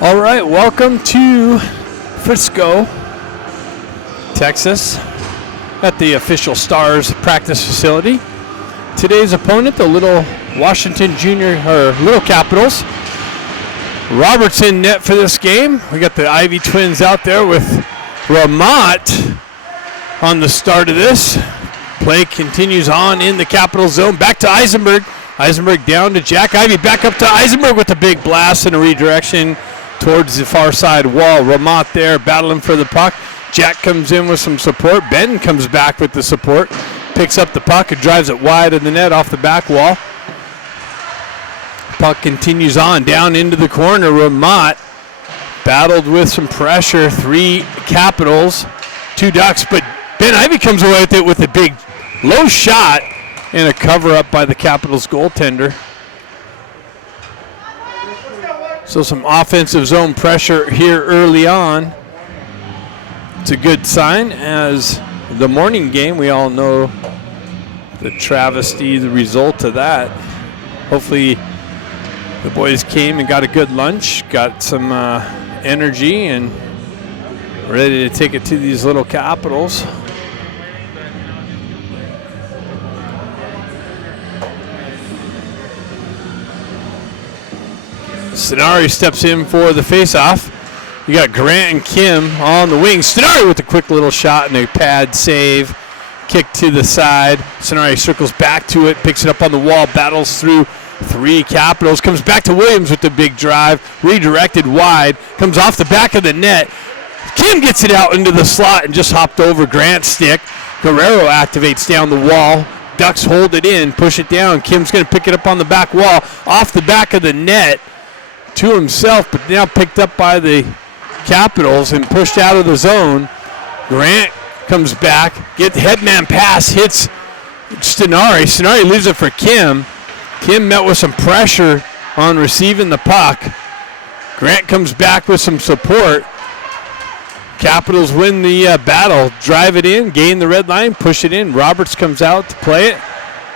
All right, welcome to Frisco, Texas, at the official Stars practice facility. Today's opponent, the Little Washington Little Capitals. Roberts in net for this game. We got the Ivy twins out there with Ramat on the start of this. Play continues on in the Capital zone. Back to Eisenberg. Eisenberg down to Jack Ivy. Back up to Eisenberg with a big blast and a redirection towards the far side wall. Ramat there battling for the puck. Jack comes in with some support. Ben comes back with the support. Picks up the puck and drives it wide of the net off the back wall. Puck continues on down into the corner. Ramat battled with some pressure. 3 Capitals, 2 Ducks, but Ben Ivy comes away with it with a big low shot and a cover up by the Capitals goaltender. So some offensive zone pressure here early on. It's a good sign, as the morning game, we all know the travesty, the result of that. Hopefully the boys came and got a good lunch, got some energy, and ready to take it to these Little Capitals. Stenari steps in for the faceoff. You got Grant and Kim on the wing. Stenari with a quick little shot and a pad save. Kick to the side. Stenari circles back to it, picks it up on the wall, battles through 3 Capitals, comes back to Williams with the big drive, redirected wide, comes off the back of the net. Kim gets it out into the slot and just hopped over Grant's stick. Guerrero activates down the wall. Ducks hold it in, push it down. Kim's going to pick it up on the back wall, off the back of the net to himself, but now picked up by the Capitals and pushed out of the zone. Grant comes back, get the headman pass, hits Stenari. Stenari leaves it for Kim. Kim met with some pressure on receiving the puck. Grant comes back with some support. Capitals win the battle, drive it in, gain the red line, push it in. Roberts comes out to play it.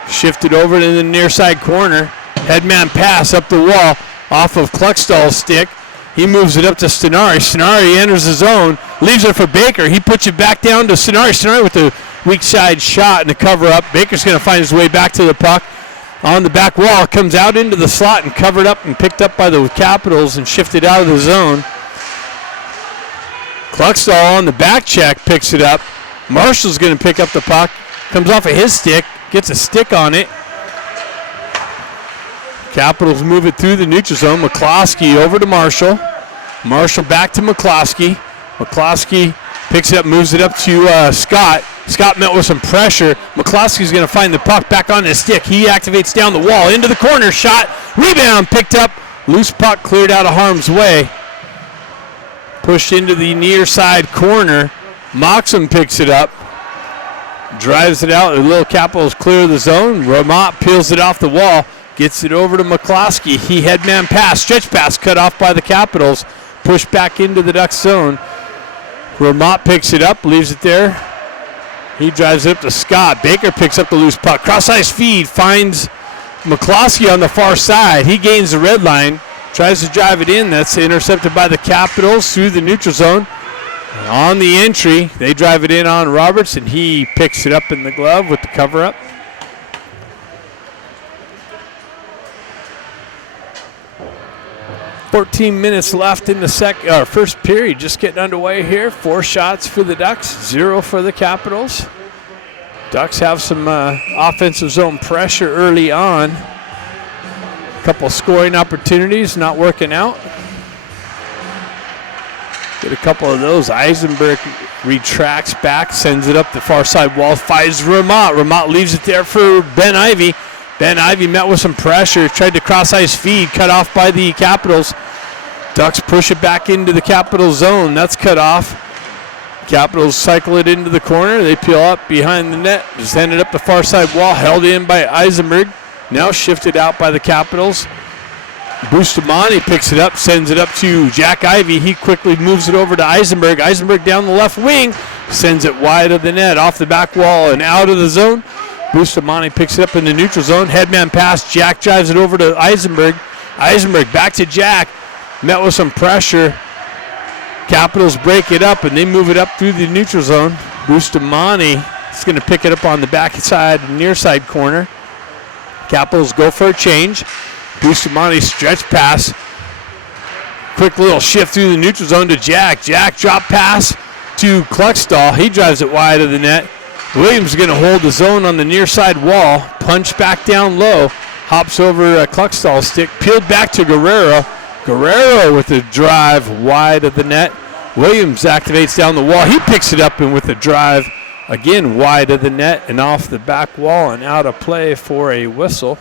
Shift it over to the near side corner. Headman pass up the wall off of Kluckstall's stick. He moves it up to Stenari. Stenari enters the zone, leaves it for Baker. He puts it back down to Stenari. Stenari with the weak side shot and a cover up. Baker's going to find his way back to the puck on the back wall. Comes out into the slot and covered up and picked up by the Capitals and shifted out of the zone. Kluckstall on the back check picks it up. Marshall's going to pick up the puck. Comes off of his stick, gets a stick on it. Capitals move it through the neutral zone. McCloskey over to Marshall. Marshall back to McCloskey. McCloskey picks it up, moves it up to Scott. Scott met with some pressure. McCloskey's going to find the puck back on his stick. He activates down the wall, into the corner, shot, rebound, picked up. Loose puck cleared out of harm's way. Pushed into the near side corner. Moxham picks it up. Drives it out. The Little Capitals clear the zone. Ramat peels it off the wall. Gets it over to McCloskey. He headman pass, stretch pass, cut off by the Capitals. Pushed back into the Ducks zone. Ramat picks it up, leaves it there. He drives it up to Scott. Baker picks up the loose puck. Cross-ice feed, finds McCloskey on the far side. He gains the red line, tries to drive it in. That's intercepted by the Capitals through the neutral zone. And on the entry, they drive it in on Roberts, and he picks it up in the glove with the cover-up. 14 minutes left in the first period, just getting underway here. 4 shots for the Ducks, 0 for the Capitals. Ducks have some offensive zone pressure early on. A couple scoring opportunities not working out. Get a couple of those. Eisenberg retracts back, sends it up the far side wall, finds Ramat. Ramat leaves it there for Ben Ivy. Ben Ivy met with some pressure, tried to cross-ice feed, cut off by the Capitals. Ducks push it back into the Capitals zone. That's cut off. Capitals cycle it into the corner. They peel up behind the net, send it up the far side wall, held in by Eisenberg. Now shifted out by the Capitals. Bustamante picks it up, sends it up to Jack Ivy. He quickly moves it over to Eisenberg. Eisenberg down the left wing, sends it wide of the net, off the back wall and out of the zone. Bustamante picks it up in the neutral zone. Headman pass. Jack drives it over to Eisenberg. Eisenberg back to Jack. met with some pressure. Capitals break it up, and they move it up through the neutral zone. Bustamante is going to pick it up on the backside, near side corner. Capitals go for a change. Bustamante stretch pass. Quick little shift through the neutral zone to Jack. Jack drop pass to Kluckstall. He drives it wide of the net. Williams is going to hold the zone on the near side wall. Punch back down low. Hops over Kluckstall's stick. Peeled back to Guerrero. Guerrero with the drive wide of the net. Williams activates down the wall. He picks it up and with the drive again wide of the net and off the back wall and out of play for a whistle.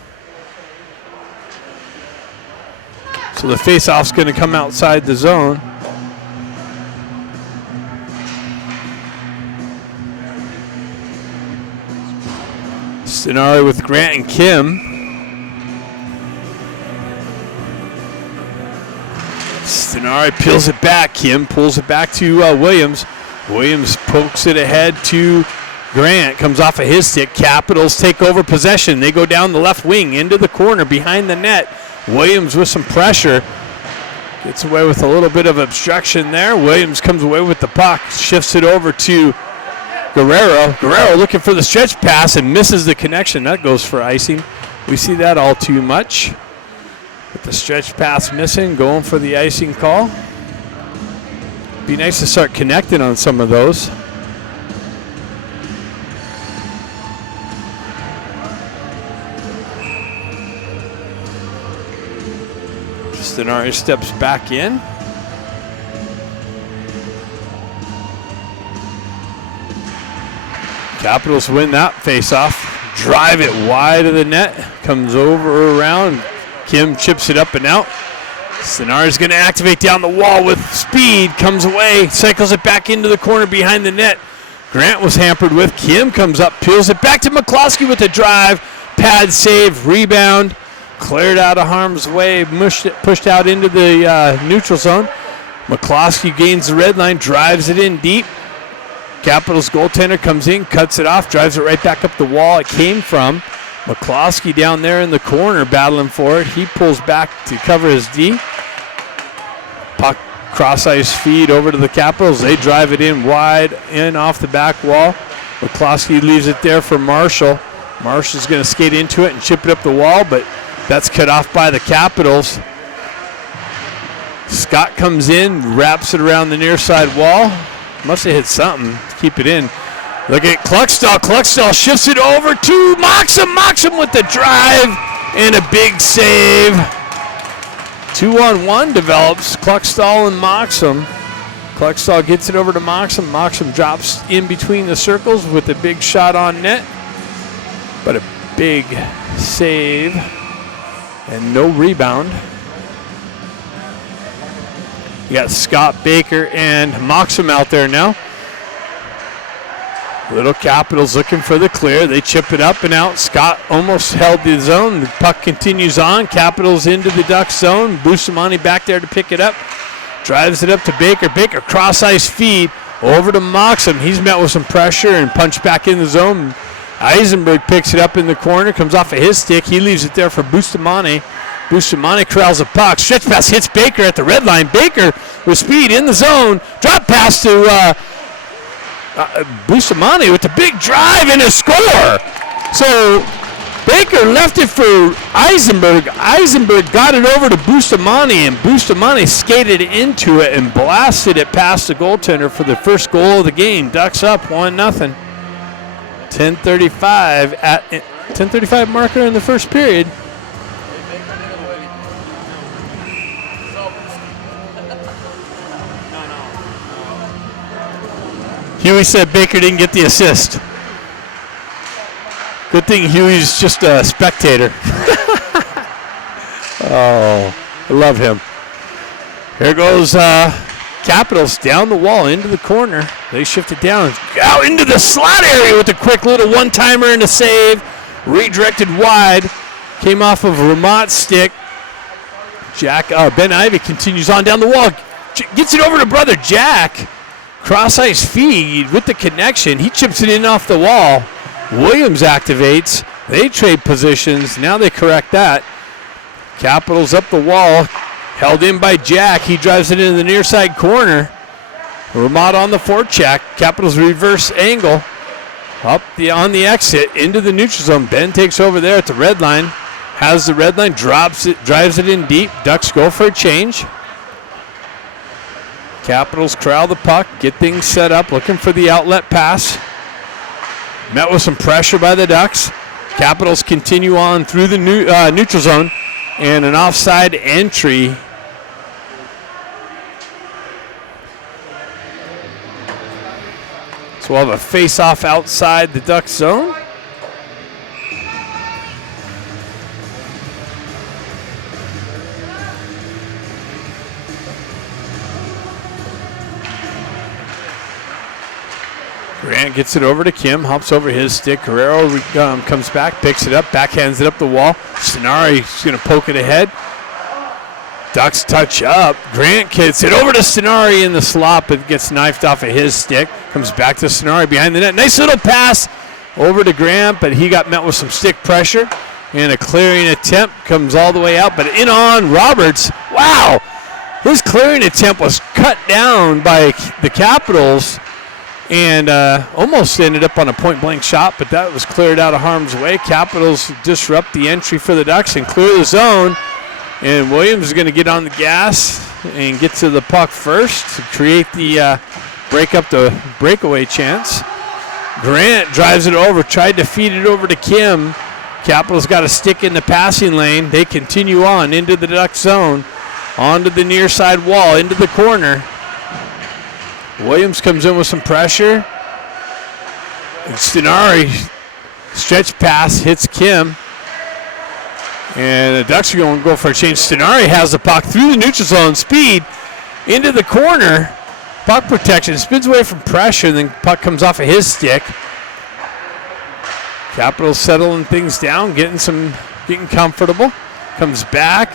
So the faceoff's going to come outside the zone. Stenari with Grant and Kim. Stenari peels it back. Kim pulls it back to Williams. Williams pokes it ahead to Grant. Comes off of his stick. Capitals take over possession. They go down the left wing into the corner behind the net. Williams with some pressure. Gets away with a little bit of obstruction there. Williams comes away with the puck. Shifts it over to Guerrero. Guerrero looking for the stretch pass and misses the connection. That goes for icing. We see that all too much. With the stretch pass missing, going for the icing call. Be nice to start connecting on some of those. Stenari steps back in. Capitals win that faceoff. Drive it wide of the net. Comes over around. Kim chips it up and out. Stenari's going to activate down the wall with speed. Comes away. Cycles it back into the corner behind the net. Grant was hampered with. Kim comes up. Peels it back to McCloskey with a drive. Pad save. Rebound. Cleared out of harm's way. Pushed out into the neutral zone. McCloskey gains the red line. Drives it in deep. Capitals goaltender comes in, cuts it off, drives it right back up the wall it came from. McCloskey down there in the corner battling for it. He pulls back to cover his D. Puck cross-ice feed over to the Capitals. They drive it in wide in off the back wall. McCloskey leaves it there for Marshall. Marshall's going to skate into it and chip it up the wall, but that's cut off by the Capitals. Scott comes in, wraps it around the near side wall. Must have hit something to keep it in. Look at Kluckstall. Kluckstall shifts it over to Moxham. Moxham with the drive and a big save. 2-on-1 develops. Kluckstall and Moxham. Kluckstall gets it over to Moxham. Moxham drops in between the circles with a big shot on net. But a big save and no rebound. You got Scott, Baker, and Moxham out there now. Little Capitals looking for the clear. They chip it up and out. Scott almost held the zone. The puck continues on. Capitals into the Ducks zone. Bustamante back there to pick it up. Drives it up to Baker. Baker cross-ice feed over to Moxham. He's met with some pressure and punched back in the zone. Eisenberg picks it up in the corner. Comes off of his stick. He leaves it there for Bustamante. Bustamante corrals a puck. Stretch pass hits Baker at the red line. Baker with speed in the zone. Drop pass to Bustamante with the big drive and a score. So Baker left it for Eisenberg. Eisenberg got it over to Bustamante, and Bustamante skated into it and blasted it past the goaltender for the first goal of the game. Ducks up 1-0. 10:35 marker in the first period. Huey said Baker didn't get the assist. Good thing Huey's just a spectator. Oh, I love him. Here goes Capitals down the wall into the corner. They shift it down. Out into the slot area with a quick little one-timer and a save. Redirected wide. Came off of Ramott's stick. Ben Ivey continues on down the wall. Gets it over to brother Jack. Cross-ice feed with the connection. He chips it in off the wall. Williams activates. They trade positions. Now they correct that. Capitals up the wall. Held in by Jack. He drives it into the near side corner. Ramada on the forecheck. Capitals reverse angle. Up on the exit into the neutral zone. Ben takes over there at the red line. Has the red line, drives it in deep. Ducks go for a change. Capitals corral the puck, get things set up, looking for the outlet pass. Met with some pressure by the Ducks. Capitals continue on through the neutral zone, and an offside entry. So we'll have a face-off outside the Ducks zone. Grant gets it over to Kim, hops over his stick. Guerrero comes back, picks it up, backhands it up the wall. Stenari's going to poke it ahead. Ducks touch up. Grant gets it over to Stenari in the slop. It gets knifed off of his stick. Comes back to Stenari behind the net. Nice little pass over to Grant, but he got met with some stick pressure. And a clearing attempt comes all the way out, but in on Roberts. Wow! His clearing attempt was cut down by the Capitals. And almost ended up on a point-blank shot, but that was cleared out of harm's way. Capitals disrupt the entry for the Ducks and clear the zone. And Williams is going to get on the gas and get to the puck first to create the breakaway chance. Grant drives it over, tried to feed it over to Kim. Capitals got a stick in the passing lane. They continue on into the Ducks zone, onto the near side wall, into the corner. Williams comes in with some pressure. And Stenari, stretch pass, hits Kim. And the Ducks are going to go for a change. Stenari has the puck through the neutral zone, speed, into the corner. Puck protection, spins away from pressure, and then puck comes off of his stick. Capitals settling things down, getting comfortable. Comes back.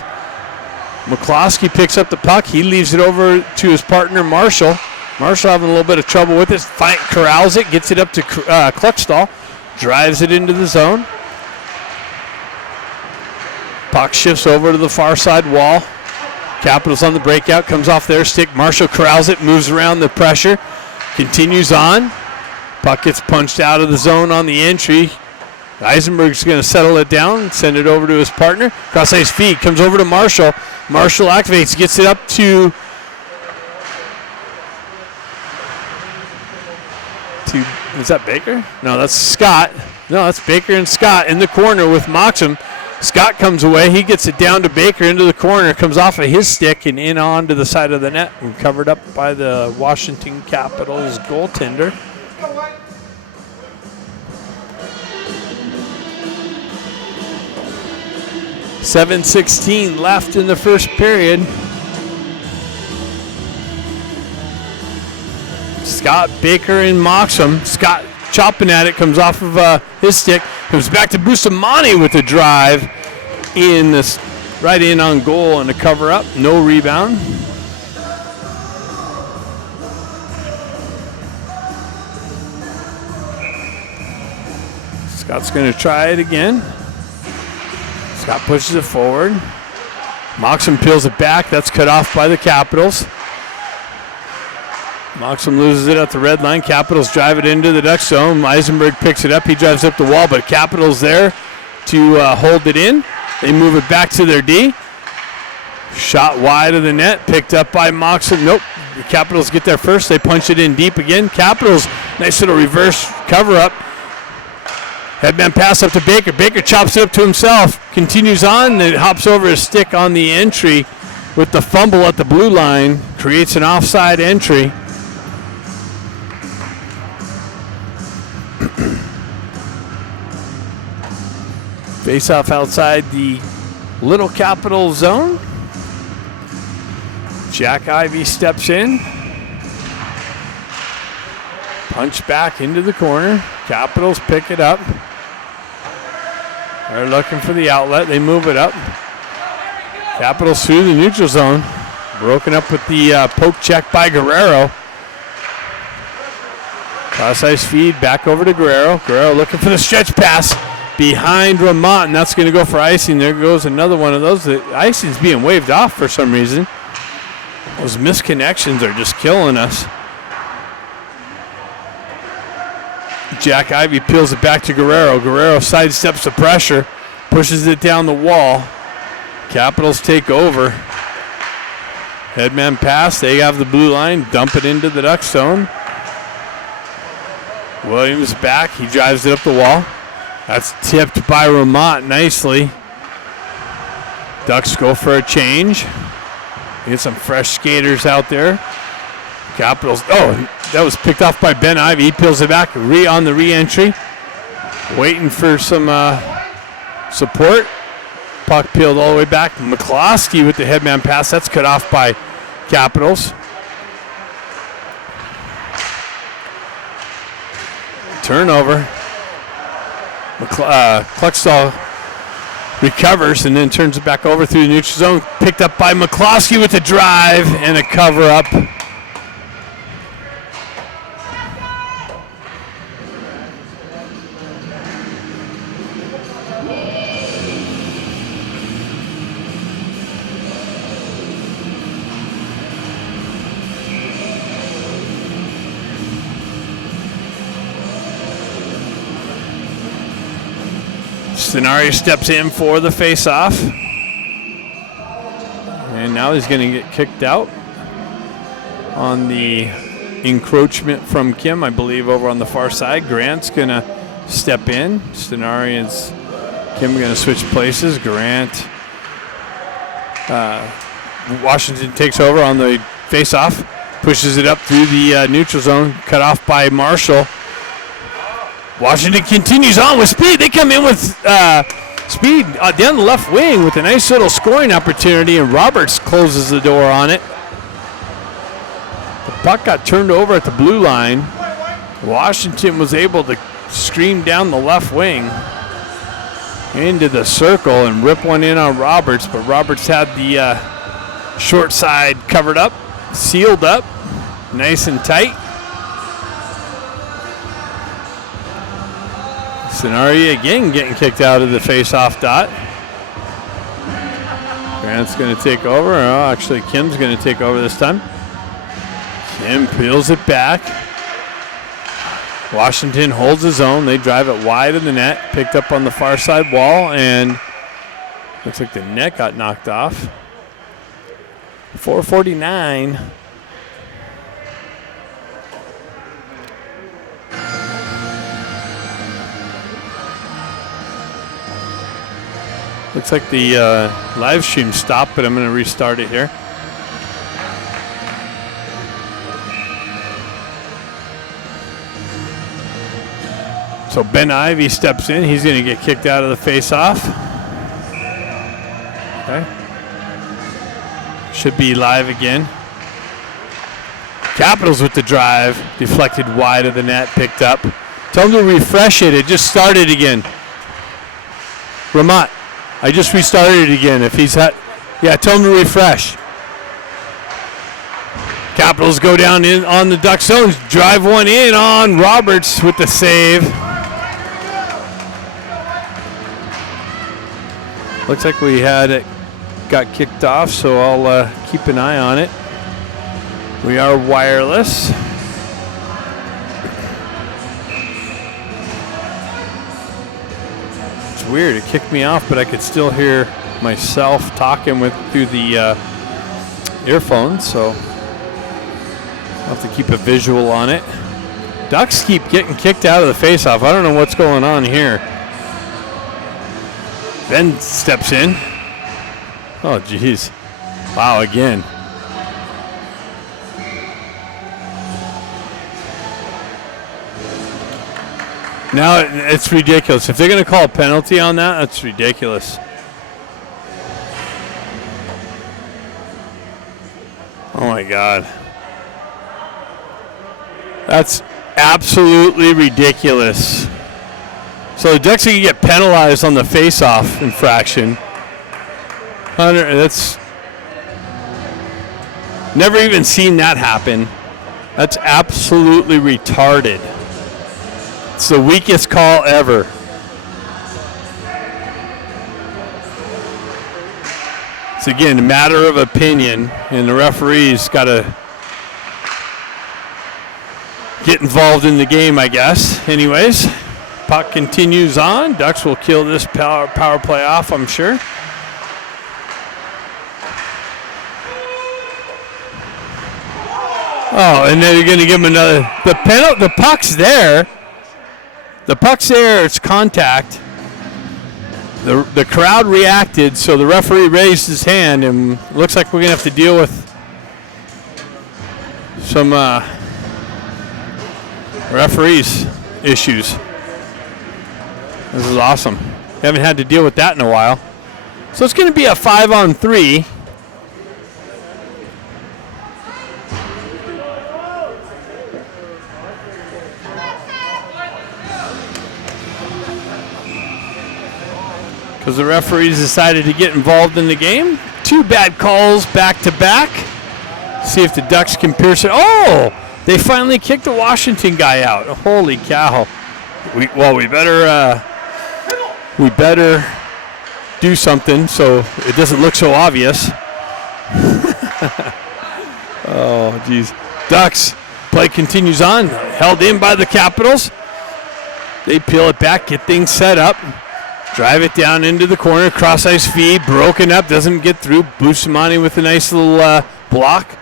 McCloskey picks up the puck. He leaves it over to his partner, Marshall. Marshall having a little bit of trouble with it. Corrals it, gets it up to Kluckstall, drives it into the zone. Puck shifts over to the far side wall. Capitals on the breakout, comes off their stick. Marshall corrals it, moves around the pressure, continues on. Puck gets punched out of the zone on the entry. Eisenberg's going to settle it down, send it over to his partner. Cross-ice feed, comes over to Marshall. Marshall activates, gets it up to is that Baker? No, that's Scott. No, that's Baker and Scott in the corner with Moxham. Scott comes away. He gets it down to Baker into the corner. Comes off of his stick and in on to the side of the net and covered up by the Washington Capitals goaltender. .7:16 left in the first period. Scott, Baker, and Moxham. Scott chopping at it, comes off of his stick, comes back to Bustamante with a drive in this, right in on goal and a cover up, no rebound. Scott's going to try it again. Scott pushes it forward. Moxham peels it back. That's cut off by the Capitals. Moxham loses it at the red line. Capitals drive it into the Ducks zone. Eisenberg picks it up. He drives up the wall, but Capitals there to hold it in. They move it back to their D. Shot wide of the net, picked up by Moxham. Nope. The Capitals get there first. They punch it in deep again. Capitals, nice little reverse cover-up. Headman pass up to Baker. Baker chops it up to himself. Continues on and hops over his stick on the entry with the fumble at the blue line. Creates an offside entry. Face off outside the Little Capital zone. Jack Ivey steps in. Punch back into the corner. Capitals pick it up. They're looking for the outlet. They move it up. Capitals through the neutral zone. Broken up with the poke check by Guerrero. Cross ice feed back over to Guerrero. Guerrero looking for the stretch pass. behind Ramont, and that's going to go for icing. There goes another one of those. The icing's being waved off for some reason. Those misconnections are just killing us. Jack Ivey peels it back to Guerrero. Guerrero sidesteps the pressure, pushes it down the wall. Capitals take over. Headman pass. They have the blue line. Dump it into the Duck zone. Williams back. He drives it up the wall. That's tipped by Ramont nicely. Ducks go for a change. Get some fresh skaters out there. Capitals. Oh, that was picked off by Ben Ivey. He peels it back on the re-entry. Waiting for some support. Puck peeled all the way back. McCloskey with the headman pass. That's cut off by Capitals. Turnover. Cluckstall recovers and then turns it back over through the neutral zone. Picked up by McCloskey with the drive and a cover-up. Stenari steps in for the face-off. And now he's going to get kicked out on the encroachment from Kim, I believe, over on the far side. Grant's going to step in. Stenari and Kim are going to switch places. Grant. Washington takes over on the face-off. Pushes it up through the neutral zone. Cut off by Marshall. Washington continues on with speed. They come in with speed down the left wing with a nice little scoring opportunity, and Roberts closes the door on it. The puck got turned over at the blue line. Washington was able to scream down the left wing into the circle and rip one in on Roberts, but Roberts had the short side covered up, sealed up, nice and tight. Stenari again getting kicked out of the face-off dot. Grant's going to take over. Oh, actually, Kim's going to take over this time. Kim peels it back. Washington holds his own. They drive it wide of the net. Picked up on the far side wall, and looks like the net got knocked off. 4:49. Looks like the live stream stopped, but I'm going to restart it here. So Ben Ivey steps in. He's going to get kicked out of the face-off. Okay. Should be live again. Capitals with the drive. Deflected wide of the net. Picked up. Tell them to refresh it. It just started again. Ramont. I just restarted it again. If he's had, yeah, tell him to refresh. Capitals go down in on the Duck zone, drive one in on Roberts with the save. Looks like we had it got kicked off, so I'll keep an eye on it. We are wireless. Weird, it kicked me off, but I could still hear myself talking through the earphones, so I'll have to keep a visual on it. Ducks keep getting kicked out of the face-off. I don't know what's going on here. Ben steps in. Oh, geez. Wow, again. Now it's ridiculous. If they're going to call a penalty on that, that's ridiculous. Oh, my God. That's absolutely ridiculous. So the Ducks are going to get penalized on the face-off infraction. That's never even seen that happen. That's absolutely retarded. It's the weakest call ever. It's, again, a matter of opinion, and the referee's got to get involved in the game, I guess. Anyways, puck continues on. Ducks will kill this power play off, I'm sure. Oh, and then you're going to give him another. The puck's there. The puck's there. It's contact. The crowd reacted, so the referee raised his hand, and it looks like we're going to have to deal with some referees issues. This is awesome. Haven't had to deal with that in a while. So it's going to be a 5-on-3. Because the referees decided to get involved in the game. 2 bad calls back to back. See if the Ducks can pierce it. Oh, they finally kicked the Washington guy out. Holy cow. We better do something so it doesn't look so obvious. Oh, geez. Ducks, play continues on. Held in by the Capitals. They peel it back, get things set up. Drive it down into the corner, cross-ice feed, broken up, doesn't get through. Bustamante with a nice little block.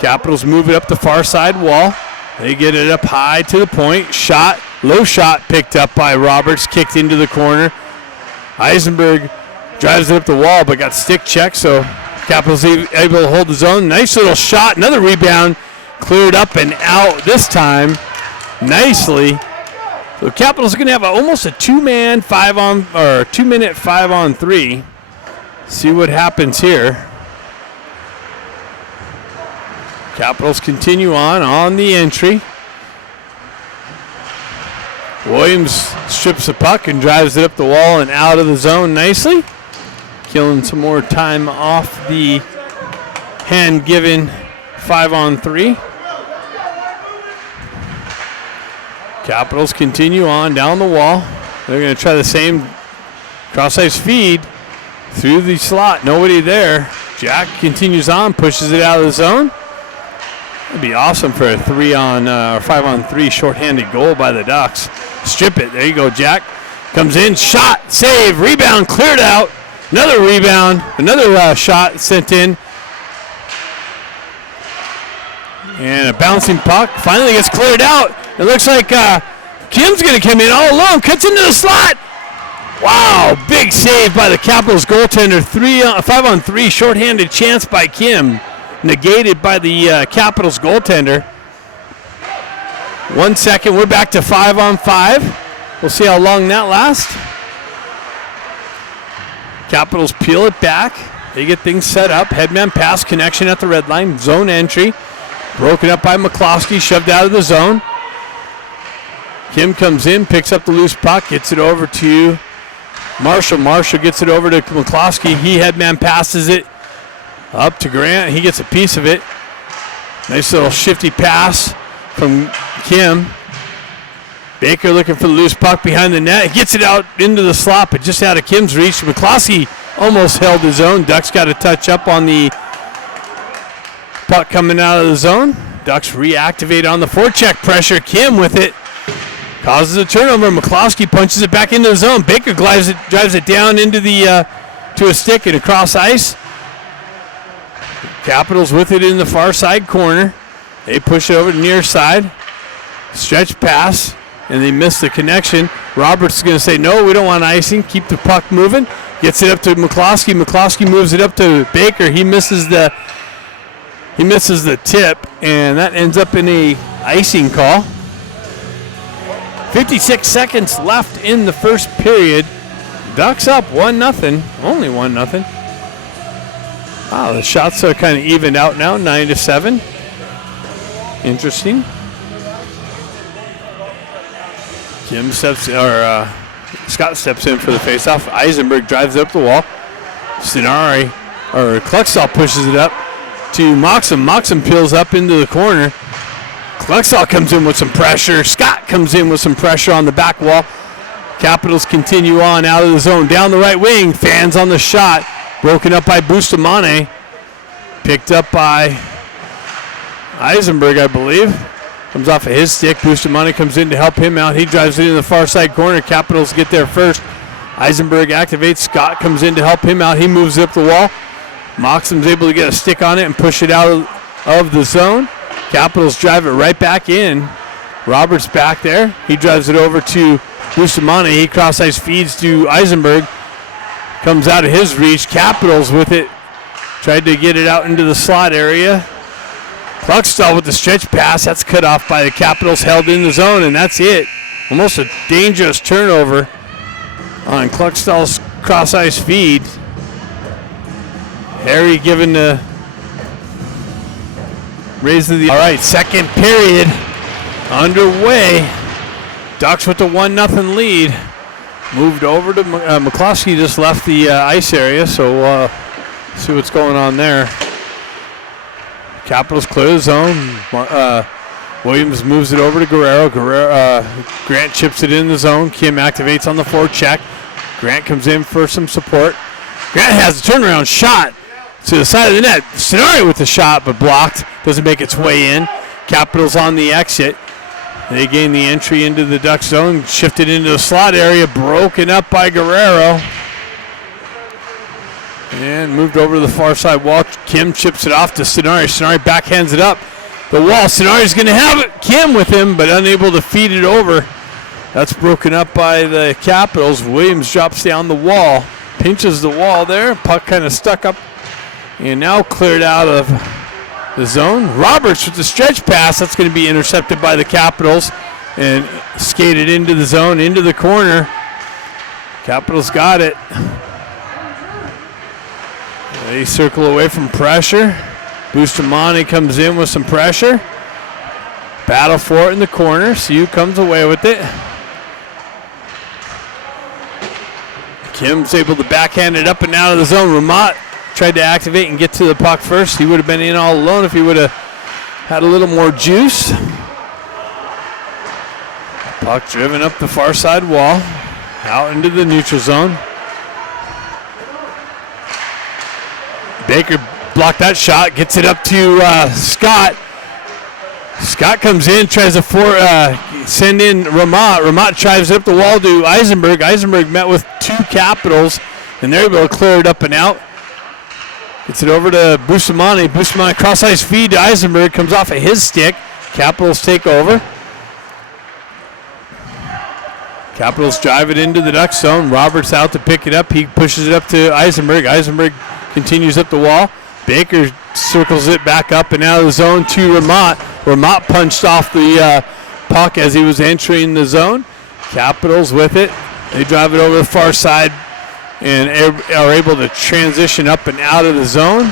Capitals move it up the far side wall. They get it up high to the point. Shot, low shot picked up by Roberts, kicked into the corner. Eisenberg drives it up the wall, but got stick checked, so Capitals able to hold the zone. Nice little shot, another rebound, cleared up and out this time nicely. So Capitals are going to have almost a 2-minute 5-on-3. See what happens here. Capitals continue on the entry. Williams strips the puck and drives it up the wall and out of the zone nicely. Killing some more time off the hand-given 5-on-3. Capitals continue on down the wall. They're going to try the same cross-ice feed through the slot. Nobody there. Jack continues on, pushes it out of the zone. That'd be awesome for a 5-on-3 shorthanded goal by the Ducks. Strip it. There you go, Jack. Comes in, shot, save, rebound, cleared out. Another rebound, another shot sent in. And a bouncing puck finally gets cleared out. It looks like Kim's going to come in all alone. Cuts into the slot. Wow, big save by the Capitals goaltender. 5-on-3 shorthanded chance by Kim. Negated by the Capitals goaltender. 1 second, we're back to 5-on-5. We'll see how long that lasts. Capitals peel it back. They get things set up. Headman pass connection at the red line. Zone entry. Broken up by McCloskey, shoved out of the zone. Kim comes in, picks up the loose puck, gets it over to Marshall. Marshall gets it over to McCloskey. He headman passes it up to Grant. He gets a piece of it. Nice little shifty pass from Kim. Baker looking for the loose puck behind the net. He gets it out into the slot, but just out of Kim's reach. McCloskey almost held his own. Ducks got to touch up on the puck coming out of the zone. Ducks reactivate on the forecheck pressure. Kim with it. Causes a turnover. McCloskey punches it back into the zone. Baker drives it down into the to a stick and across ice. Capitals with it in the far side corner. They push it over to the near side. Stretch pass, and they miss the connection. Roberts is going to say, no, we don't want icing. Keep the puck moving. Gets it up to McCloskey. McCloskey moves it up to Baker. He misses the tip, and that ends up in a icing call. 56 seconds left in the first period. Ducks up 1-0. Only 1-0. Wow, the shots are kind of evened out now, 9-7. Interesting. Scott steps in for the faceoff. Eisenberg drives it up the wall. Klexall pushes it up to Moxham. Moxham peels up into the corner. Klexall comes in with some pressure. Scott comes in with some pressure on the back wall. Capitals continue on out of the zone. Down the right wing. Fans on the shot. Broken up by Bustamante. Picked up by Eisenberg, I believe. Comes off of his stick. Bustamante comes in to help him out. He drives it in the far side corner. Capitals get there first. Eisenberg activates. Scott comes in to help him out. He moves up the wall. Moxon's able to get a stick on it and push it out of the zone. Capitals drive it right back in. Roberts back there. He drives it over to Bustamante. He cross-ice feeds to Eisenberg. Comes out of his reach. Capitals with it. Tried to get it out into the slot area. Kluckstall with the stretch pass. That's cut off by the Capitals. Held in the zone, and that's it. Almost a dangerous turnover on Kluckstall's cross-ice feed. Harry giving the raise of the. All right, second period underway. Ducks with the 1-0 lead. Moved over to McCloskey, just left the ice area, so see what's going on there. Capitals clear the zone. Williams moves it over to Guerrero. Grant chips it in the zone. Kim activates on the forecheck. Grant comes in for some support. Grant has a turnaround shot to the side of the net. Scenario with the shot, but blocked. Doesn't make its way in. Capitals on the exit. They gain the entry into the Duck zone. Shifted into the slot area. Broken up by Guerrero. And moved over to the far side wall. Kim chips it off to Stenari. Stenari backhands it up the wall. Stenari's going to have it. Kim with him, but unable to feed it over. That's broken up by the Capitals. Williams drops down the wall. Pinches the wall there. Puck kind of stuck up. And now cleared out of the zone. Roberts with the stretch pass. That's going to be intercepted by the Capitals. And skated into the zone, into the corner. Capitals got it. They circle away from pressure. Bustamante comes in with some pressure. Battle for it in the corner. Siu comes away with it. Kim's able to backhand it up and out of the zone. Ramat tried to activate and get to the puck first. He would have been in all alone if he would have had a little more juice. Puck driven up the far side wall. Out into the neutral zone. Baker blocked that shot, gets it up to Scott. Scott comes in, tries to send in Ramat. Ramat drives it up the wall to Eisenberg. Eisenberg met with two Capitals, and they're able to clear it up and out. Gets it over to Bustamante. Bustamante cross-ice feed to Eisenberg, comes off of his stick. Capitals take over. Capitals drive it into the Duck zone. Roberts out to pick it up. He pushes it up to Eisenberg. Eisenberg continues up the wall. Baker circles it back up and out of the zone to Ramat. Ramat punched off the puck as he was entering the zone. Capitals with it. They drive it over the far side and are able to transition up and out of the zone.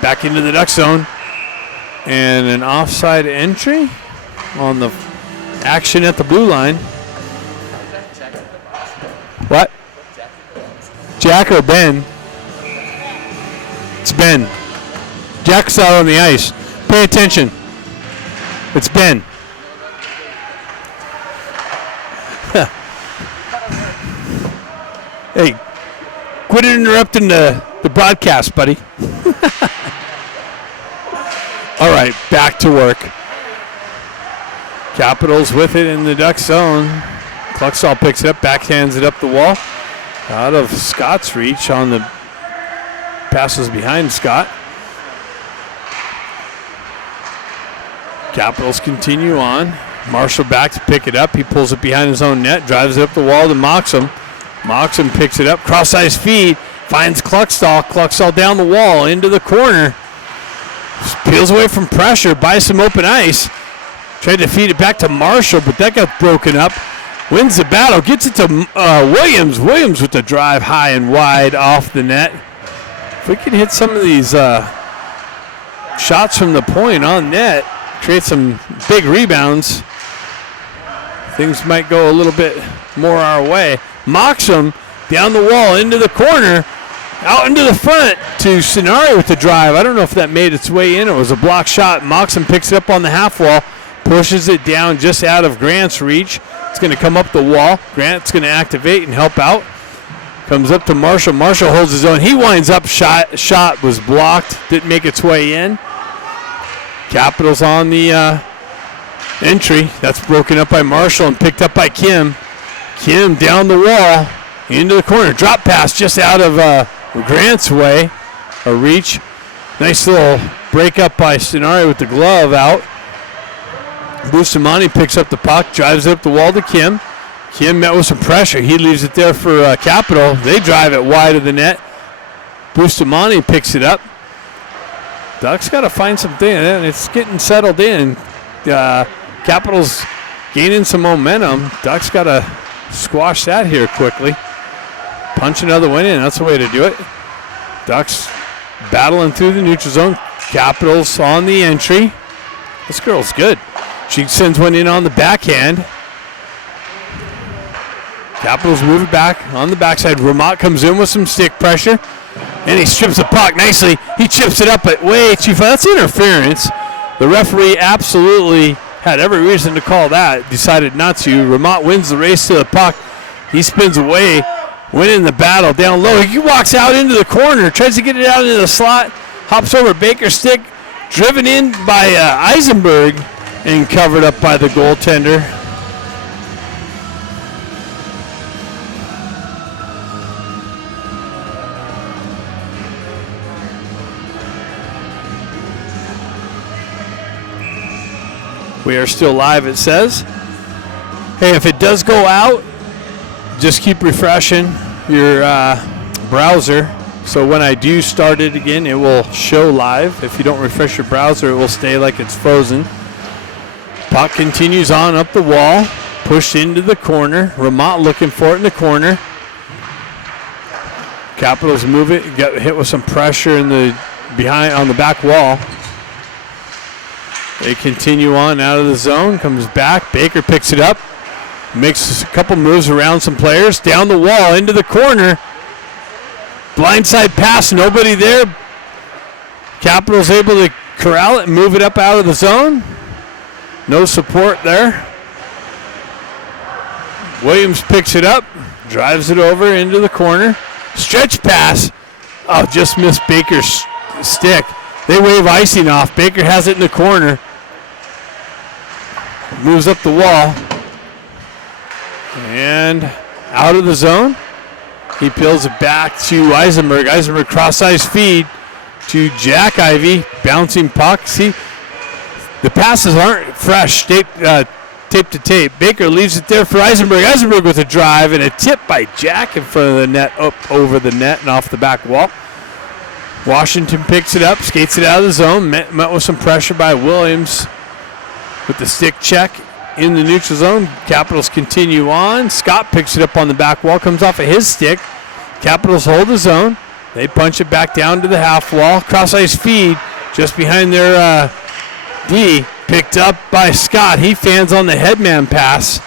Back into the Duck zone. And an offside entry on the action at the blue line. What? Jack or Ben? It's Ben. Jack's out on the ice. Pay attention. It's Ben. Hey, quit interrupting the broadcast, buddy. All right, back to work. Capitals with it in the Duck zone. Kluckstall picks it up, backhands it up the wall. Out of Scott's reach on the passes behind Scott. Capitals continue on. Marshall back to pick it up. He pulls it behind his own net, drives it up the wall to Moxham. Moxham picks it up, cross-ice feed, finds Kluckstall. Kluckstall down the wall, into the corner. Peels away from pressure, buys some open ice. Tried to feed it back to Marshall, but that got broken up. Wins the battle, gets it to Williams. Williams with the drive high and wide off the net. If we can hit some of these shots from the point on net, create some big rebounds, things might go a little bit more our way. Moxham down the wall into the corner, out into the front to Scenari with the drive. I don't know if that made its way in. It was a block shot. Moxham picks it up on the half wall, pushes it down just out of Grant's reach. It's going to come up the wall. Grant's going to activate and help out. Comes up to Marshall. Marshall holds his own. He winds up. Shot was blocked. Didn't make its way in. Capitals on the entry. That's broken up by Marshall and picked up by Kim. Kim down the wall. Into the corner. Drop pass just out of Grant's way. A reach. Nice little break up by Stenari with the glove out. Bustamante picks up the puck. Drives it up the wall to Kim. Kim met with some pressure. He leaves it there for Capital. They drive it wide of the net. Bustamante picks it up. Ducks got to find something, and it's getting settled in. Capital's gaining some momentum. Ducks got to squash that here quickly. Punch another one in. That's the way to do it. Ducks battling through the neutral zone. Capitals on the entry. This girl's good. She sends one in on the backhand. Capitals move it back on the backside. Ramot comes in with some stick pressure. And he strips the puck nicely. He chips it up, but way too far. That's interference. The referee absolutely had every reason to call that. Decided not to. Ramot wins the race to the puck. He spins away. Winning the battle down low. He walks out into the corner. Tries to get it out into the slot. Hops over Baker's stick. Driven in by Eisenberg. And covered up by the goaltender. We are still live, it says. Hey, if it does go out, just keep refreshing your browser. So when I do start it again, it will show live. If you don't refresh your browser, it will stay like it's frozen. Puck continues on up the wall. Pushed into the corner. Ramot looking for it in the corner. Capitals move it. Got hit with some pressure in the behind on the back wall. They continue on out of the zone. Comes back. Baker picks it up. Makes a couple moves around some players. Down the wall, into the corner. Blindside pass, nobody there. Capitals able to corral it and move it up out of the zone. No support there. Williams picks it up. Drives it over into the corner. Stretch pass. Oh, just missed Baker's stick. They wave icing off. Baker has it in the corner. Moves up the wall. And out of the zone. He peels it back to Eisenberg. Eisenberg cross-ice feed to Jack Ivey. Bouncing puck. See, the passes aren't fresh. Tape to tape. Baker leaves it there for Eisenberg. Eisenberg with a drive and a tip by Jack in front of the net, up over the net and off the back wall. Washington picks it up, skates it out of the zone. Met with some pressure by Williams with the stick check in the neutral zone. Capitals continue on. Scott picks it up on the back wall, comes off of his stick. Capitals hold the zone. They punch it back down to the half wall. Cross-ice feed just behind their D. Picked up by Scott. He fans on the headman pass.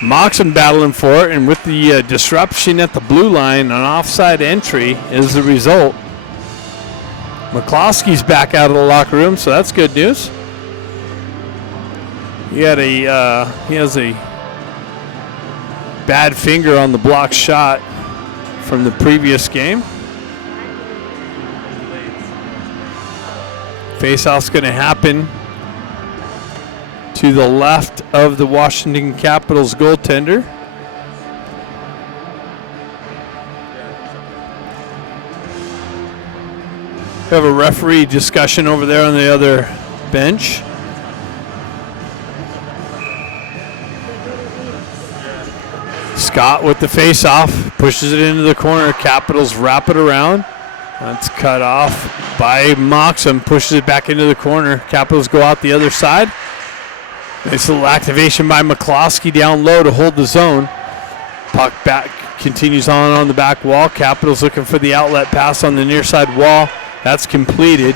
Moxham battling for it, and with the disruption at the blue line, an offside entry is the result. McCloskey's back out of the locker room, so that's good news. He has a bad finger on the block shot from the previous game. Faceoff's going to happen to the left of the Washington Capitals goaltender. We have a referee discussion over there on the other bench. Scott with the face-off, pushes it into the corner. Capitals wrap it around. That's cut off by Moxham, pushes it back into the corner. Capitals go out the other side. Nice little activation by McCloskey down low to hold the zone. Puck back, continues on the back wall. Capitals looking for the outlet pass on the near side wall. That's completed.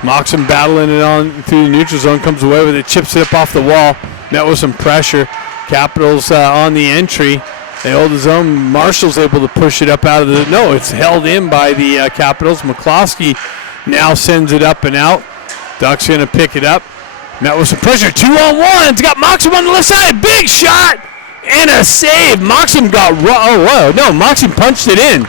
Moxham battling it on through the neutral zone, comes away with it, chips it up off the wall. Met with some pressure. Capitals on the entry. They hold the zone. Marshall's able to push it up out of the... No, it's held in by the Capitals. McCloskey now sends it up and out. Ducks going to pick it up. Met with some pressure. 2-on-1. It's got Moxham on the left side. Big shot. And a save. Moxham got, Moxham punched it in.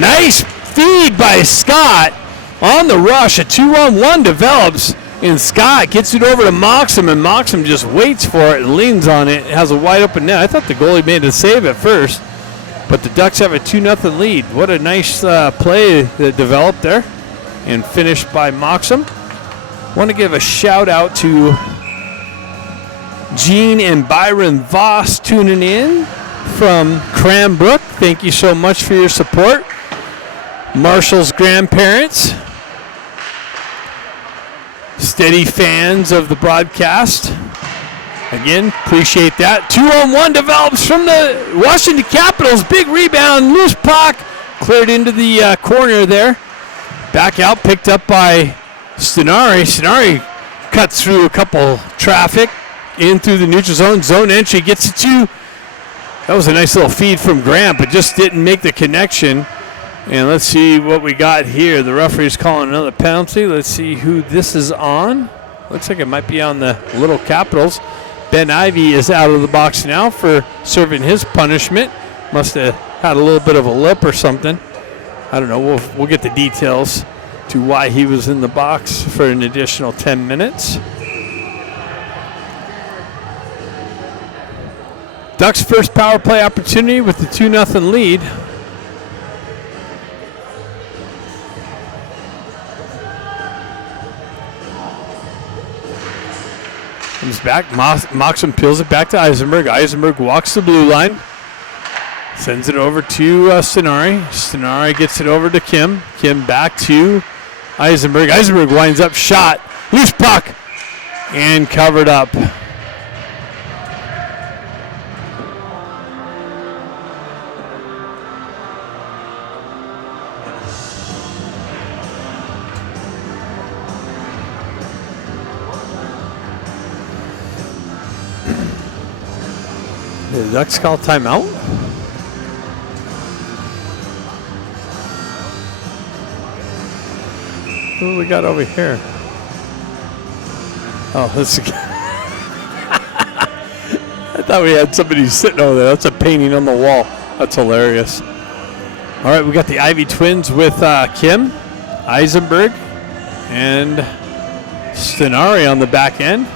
Nice feed by Scott on the rush. A 2-on-1 develops, and Scott gets it over to Moxham, and Moxham just waits for it and leans on it. It has a wide open net. I thought the goalie made a save at first, but the Ducks have a 2-0 lead. What a nice play that developed there and finished by Moxham. Want to give a shout out to Gene and Byron Voss tuning in from Cranbrook. Thank you so much for your support. Marshall's grandparents, steady fans of the broadcast. Again, appreciate that. 2-on-1 develops from the Washington Capitals. Big rebound, loose puck, cleared into the corner there. Back out, picked up by Stenari. Stenari cuts through a couple traffic, in through the neutral zone. Zone entry, gets it to. That was a nice little feed from Grant, but just didn't make the connection. And let's see what we got here. The referee's calling another penalty. Let's see who this is on. Looks like it might be on the Little Capitals. Ben Ivey is out of the box now for serving his punishment. Must have had a little bit of a lip or something. I don't know. We'll get the details to why he was in the box for an additional 10 minutes. Ducks' first power play opportunity with the 2-0 lead. Comes back. Moxham peels it back to Eisenberg. Eisenberg walks the blue line. Sends it over to Stenari. Stenari gets it over to Kim. Kim back to Eisenberg. Eisenberg winds up shot. Loose puck. And covered up. Did the Ducks call timeout? What do we got over here? Oh, this is. I thought we had somebody sitting over there. That's a painting on the wall. That's hilarious. All right, we got the Ivy twins with Kim, Eisenberg, and Stenari on the back end.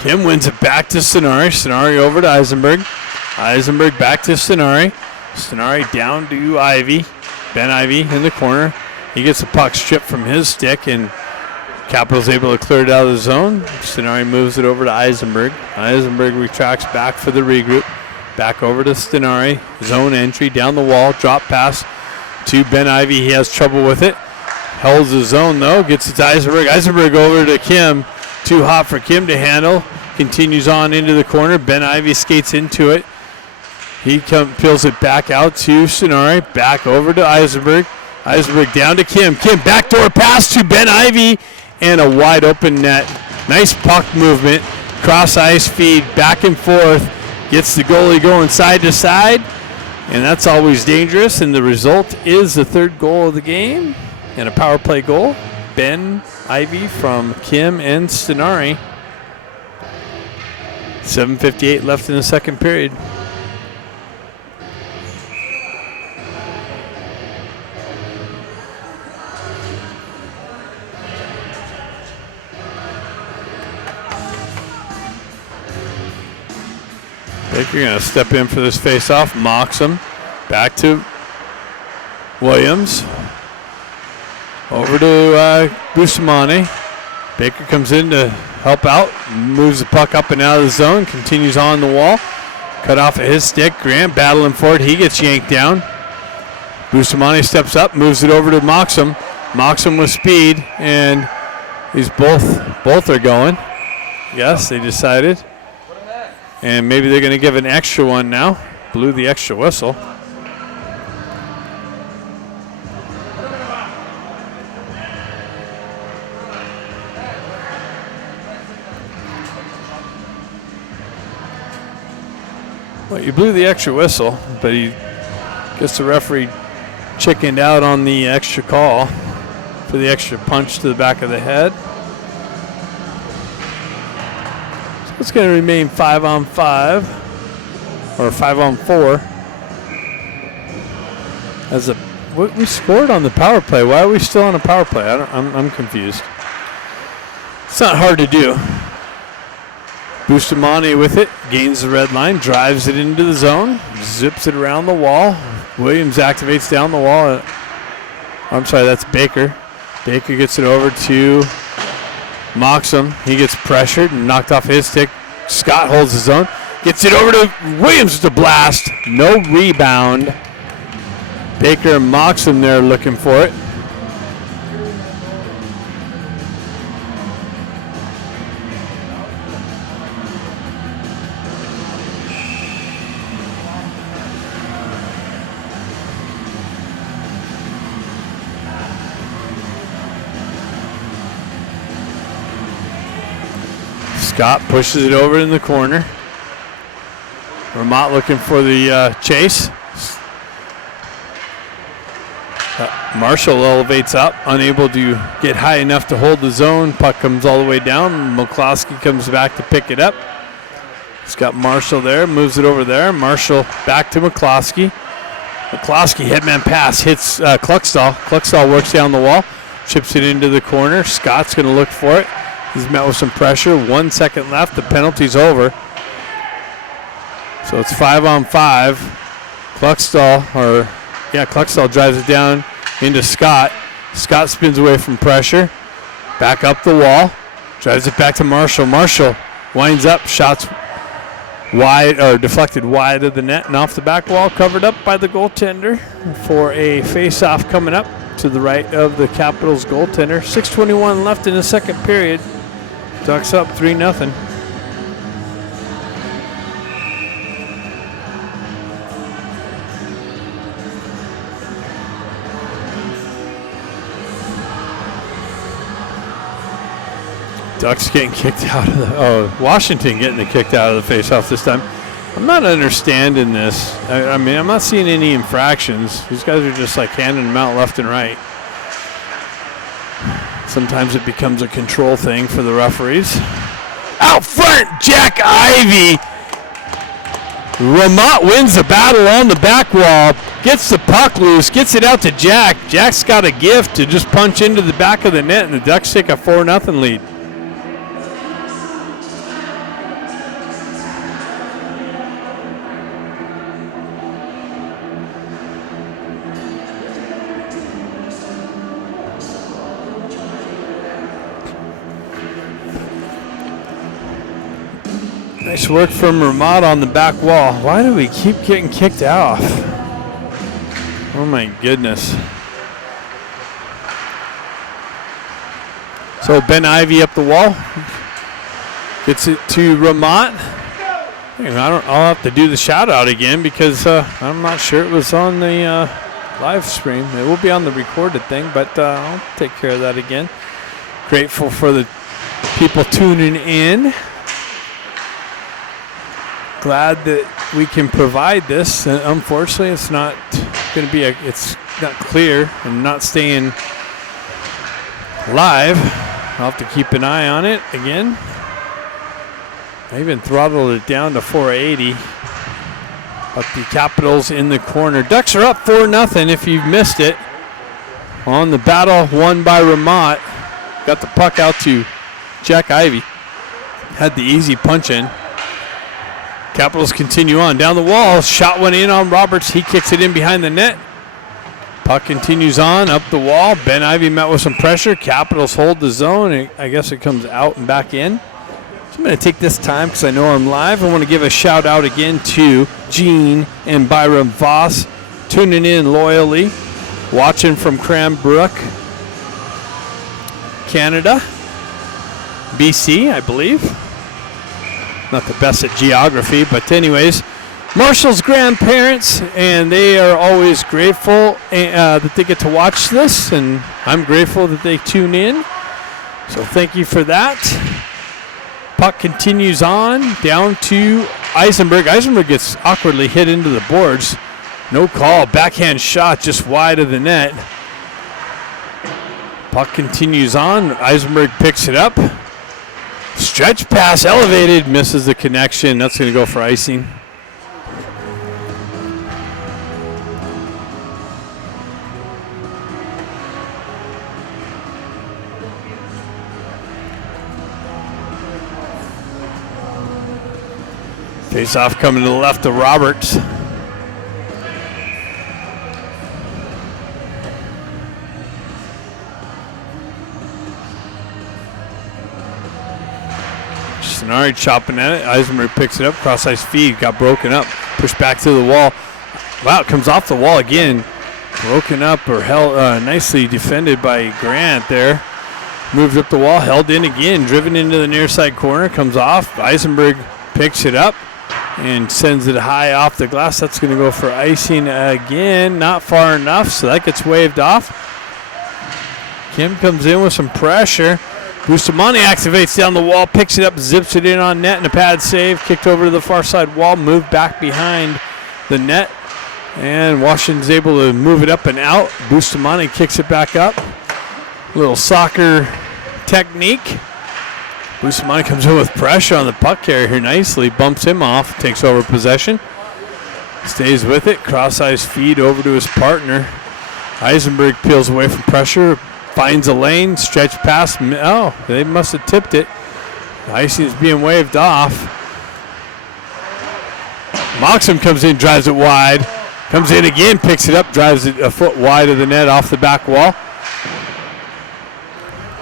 Kim wins it back to Stenari. Stenari over to Eisenberg. Eisenberg back to Stenari. Stenari down to Ivy. Ben Ivy in the corner. He gets the puck stripped from his stick, and Capital's able to clear it out of the zone. Stenari moves it over to Eisenberg. Eisenberg retracts back for the regroup. Back over to Stenari. Zone entry down the wall. Drop pass to Ben Ivy. He has trouble with it. Holds the zone, though. Gets it to Eisenberg. Eisenberg over to Kim. Too hot for Kim to handle. Continues on into the corner. Ben Ivy skates into it. He peels it back out to Stenari. Back over to Eisenberg. Eisenberg down to Kim. Kim backdoor pass to Ben Ivy. And a wide open net. Nice puck movement. Cross ice feed back and forth. Gets the goalie going side to side. And that's always dangerous. And the result is the third goal of the game. And a power play goal. Ben Ivy from Kim and Stenari. 7:58 left in the second period. Baker going to step in for this face-off. Moxham back to Williams. Over to Bustamante. Baker comes in to help out. Moves the puck up and out of the zone. Continues on the wall. Cut off at his stick. Grant battling for it. He gets yanked down. Bustamante steps up. Moves it over to Moxham. Moxham with speed. And these both are going. Yes, they decided. And maybe they're going to give an extra one now. Blew the extra whistle. Well, you blew the extra whistle, but he gets the referee chickened out on the extra call for the extra punch to the back of the head. it's going to remain 5-on-5 or 5-on-4. As we scored on the power play. Why are we still on a power play? I'm confused. It's not hard to do. Bustamante with it, gains the red line, drives it into the zone, zips it around the wall. Williams activates down the wall. I'm sorry, that's Baker. Baker gets it over to Moxham. He gets pressured and knocked off his stick. Scott holds his own. Gets it over to Williams with a blast. No rebound. Baker and Moxham there looking for it. Scott pushes it over in the corner. Vermont looking for the chase. Marshall elevates up, unable to get high enough to hold the zone. Puck comes all the way down. McCloskey comes back to pick it up. It's got Marshall there, moves it over there. Marshall back to McCloskey. McCloskey headman pass hits Kluckstall. Kluckstall works down the wall, chips it into the corner. Scott's going to look for it. He's met with some pressure. 1 second left. The penalty's over. So it's 5-on-5. Kluckstall drives it down into Scott. Scott spins away from pressure. Back up the wall. Drives it back to Marshall. Marshall winds up. Shots wide or deflected wide of the net and off the back wall. Covered up by the goaltender for a face-off coming up to the right of the Capitals goaltender. 6:21 left in the second period. Ducks up 3-0. Ducks getting kicked out of the, Washington getting kicked out of the face-off this time. I'm not understanding this. I mean, I'm not seeing any infractions. These guys are just like handing them out left and right. Sometimes it becomes a control thing for the referees. Out front, Jack Ivey. Ramont wins the battle on the back wall, gets the puck loose, gets it out to Jack. Jack's got a gift to just punch into the back of the net, and the Ducks take a 4-0 lead. Nice work from Ramad on the back wall. Why do we keep getting kicked off? Oh my goodness. So Ben Ivey up the wall. Gets it to Ramad. I'll have to do the shout out again because I'm not sure it was on the live stream. It will be on the recorded thing, but I'll take care of that again. Grateful for the people tuning in. Glad that we can provide this. Unfortunately, it's not going to be it's not clear. I'm not staying live. I'll have to keep an eye on it again. I even throttled it down to 480. But the Capitals in the corner. Ducks are up 4-0 if you've missed it. On the battle won by Ramont. Got the puck out to Jack Ivey. Had the easy punch in. Capitals continue on. Down the wall, shot went in on Roberts. He kicks it in behind the net. Puck continues on, up the wall. Ben Ivey met with some pressure. Capitals hold the zone. I guess it comes out and back in. So I'm going to take this time because I know I'm live. I want to give a shout out again to Gene and Byron Voss tuning in loyally, watching from Cranbrook, Canada, BC, I believe. Not the best at geography, but anyways, Marshall's grandparents, and they are always grateful that they get to watch this, and I'm grateful that they tune in. So thank you for that. Puck continues on down to Eisenberg. Eisenberg gets awkwardly hit into the boards. No call. Backhand shot just wide of the net. Puck continues on. Eisenberg picks it up. Stretch pass elevated, misses the connection. That's going to go for icing. Face off coming to the left of Roberts. Sonari chopping at it. Eisenberg picks it up. Cross-ice feed. Got broken up. Pushed back to the wall. Wow, it comes off the wall again. Broken up or held nicely defended by Grant there. Moved up the wall. Held in again. Driven into the near side corner. Comes off. Eisenberg picks it up and sends it high off the glass. That's going to go for icing again. Not far enough, so that gets waved off. Kim comes in with some pressure. Bustamante activates down the wall, picks it up, zips it in on net, and a pad save. Kicked over to the far side wall, moved back behind the net. And Washington's able to move it up and out. Bustamante kicks it back up. Little soccer technique. Bustamante comes in with pressure on the puck carrier here nicely. Bumps him off, takes over possession. Stays with it, cross-ice feed over to his partner. Eisenberg peels away from pressure. Finds a lane, stretch pass. Oh, they must have tipped it. Icing is being waved off. Moxham comes in, drives it wide. Comes in again, picks it up, drives it a foot wide of the net off the back wall.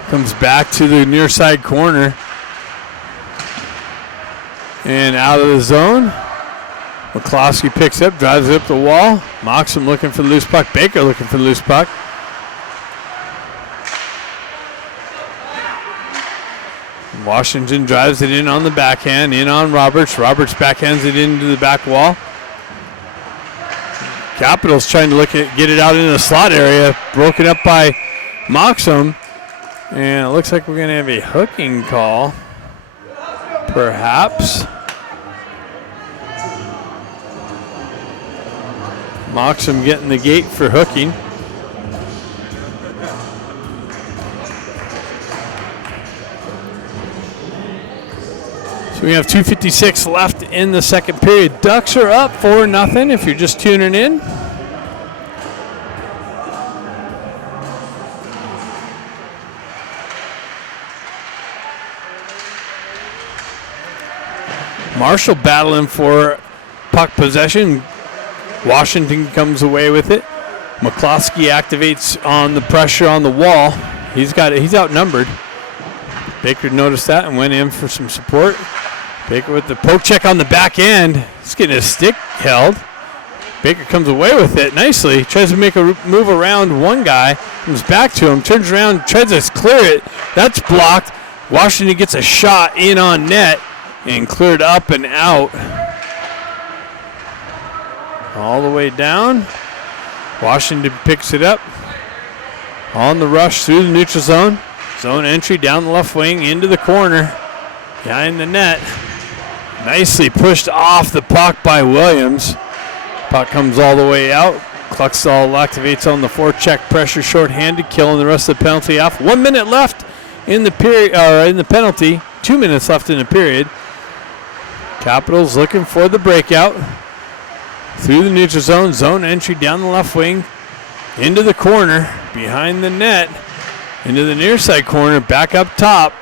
Comes back to the near side corner. And out of the zone. McCloskey picks up, drives it up the wall. Moxham looking for the loose puck. Baker looking for the loose puck. Washington drives it in on the backhand, in on Roberts. Roberts backhands it into the back wall. Capitals trying to get it out into the slot area. Broken up by Moxham. And it looks like we're going to have a hooking call, perhaps. Moxham getting the gate for hooking. So we have 2:56 left in the second period. Ducks are up 4-0 if you're just tuning in. Marshall battling for puck possession. Washington comes away with it. McCloskey activates on the pressure on the wall. He's outnumbered. Baker noticed that and went in for some support. Baker with the poke check on the back end. He's getting his stick held. Baker comes away with it nicely. Tries to make a move around one guy. Comes back to him. Turns around. Tries to clear it. That's blocked. Washington gets a shot in on net and cleared up and out. All the way down. Washington picks it up. On the rush through the neutral zone. Zone entry down the left wing into the corner. Behind the net. Nicely pushed off the puck by Williams. Puck comes all the way out. Cluxtall activates on the forecheck pressure, shorthanded, killing the rest of the penalty off. 1 minute left in the period, in the penalty. 2 minutes left in the period. Capitals looking for the breakout. Through the neutral zone. Zone entry down the left wing. Into the corner. Behind the net. Into the near side corner. Back up top.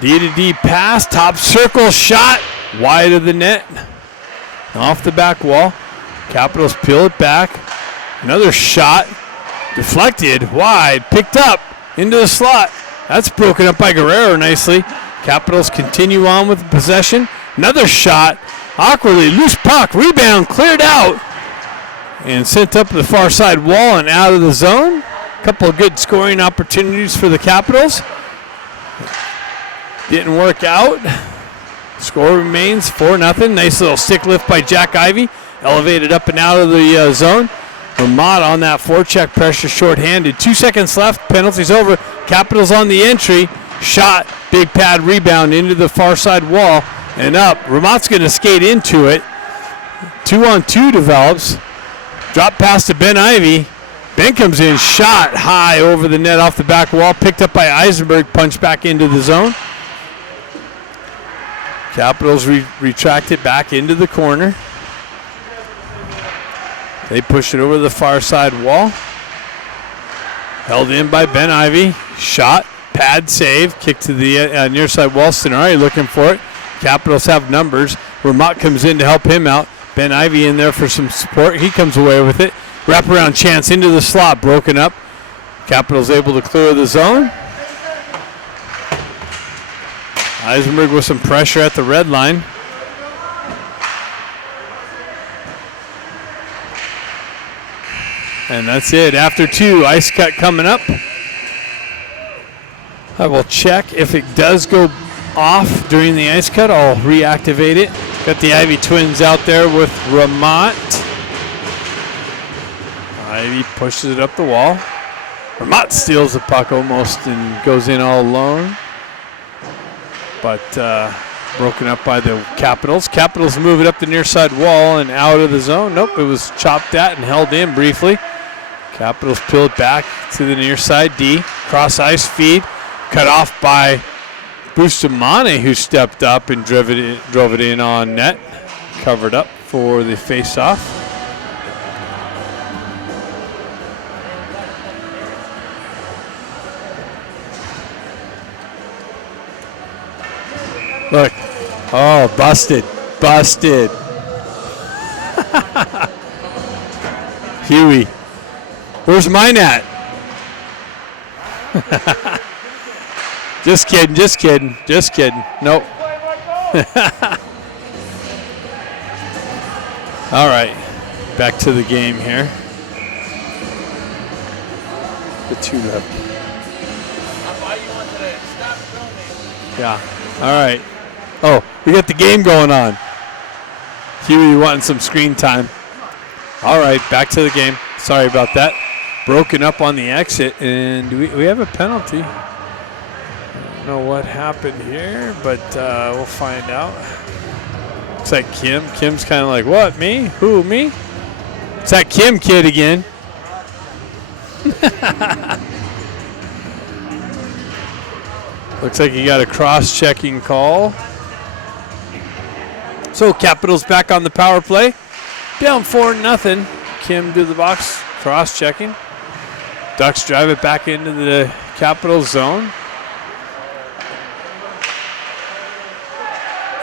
D-to-D pass. Top circle shot. Wide of the net. Off the back wall. Capitals peel it back. Another shot. Deflected. Wide. Picked up. Into the slot. That's broken up by Guerrero nicely. Capitals continue on with the possession. Another shot. Awkwardly. Loose puck. Rebound. Cleared out. And sent up the far side wall and out of the zone. A couple of good scoring opportunities for the Capitals. Didn't work out. Score remains 4-0. Nice little stick lift by Jack Ivey. Elevated up and out of the zone. Vermont on that forecheck pressure, shorthanded. 2 seconds left. Penalty's over. Capitals on the entry. Shot. Big pad rebound into the far side wall and up. Vermont's going to skate into it. 2-on-2 develops. Drop pass to Ben Ivey. Ben comes in. Shot high over the net off the back wall. Picked up by Eisenberg. Punched back into the zone. Capitals retract it back into the corner. They push it over the far side wall. Held in by Ben Ivy. Shot, pad save, kick to the near side wall. Stenari looking for it. Capitals have numbers. Vermont comes in to help him out. Ben Ivy in there for some support. He comes away with it. Wraparound chance into the slot, broken up. Capitals able to clear the zone. Eisenberg with some pressure at the red line. And that's it. After 2, ice cut coming up. I will check if it does go off during the ice cut. I'll reactivate it. Got the Ivy twins out there with Ramont. Ivy pushes it up the wall. Ramont steals the puck almost and goes in all alone. But broken up by the Capitals. Capitals move it up the near side wall and out of the zone. Nope, it was chopped at and held in briefly. Capitals peel it back to the near side D. Cross ice feed. Cut off by Bustamante, who stepped up and drove it in on net. Covered up for the face-off. Look. Oh, busted. Busted. Huey. Where's mine at? Just kidding, just kidding, just kidding. Nope. All right. Back to the game here. The 2 left. Yeah. All right. Oh, we got the game going on. Huey wanting some screen time. All right, back to the game. Sorry about that. Broken up on the exit, and we have a penalty. I don't know what happened here, but we'll find out. Looks like Kim. Kim's kind of like, what, me? Who, me? It's that Kim kid again. Looks like he got a cross-checking call. So Capitals back on the power play. Down 4-0. Kim to the box, cross-checking. Ducks drive it back into the Capitals zone.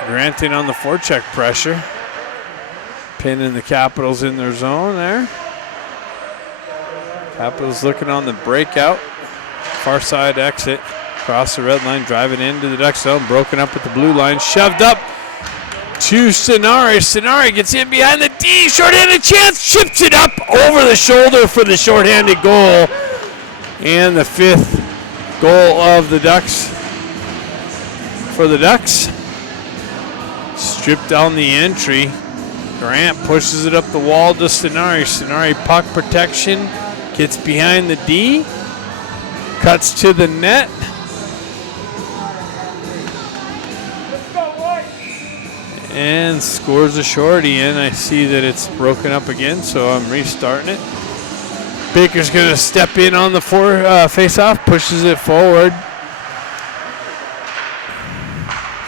Granting on the forecheck pressure. Pinning the Capitals in their zone there. Capitals looking on the breakout. Far side exit. Across the red line, driving into the Ducks zone. Broken up at the blue line. Shoved up to Stenari. Stenari gets in behind the D. Short-handed chance. Chips it up over the shoulder for the short-handed goal. And the 5th goal of the Ducks. For the Ducks. Stripped down the entry. Grant pushes it up the wall to Stenari. Stenari puck protection. Gets behind the D. Cuts to the net. And scores a shorty in. I see that it's broken up again, so I'm restarting it. Baker's going to step in on the face-off, pushes it forward.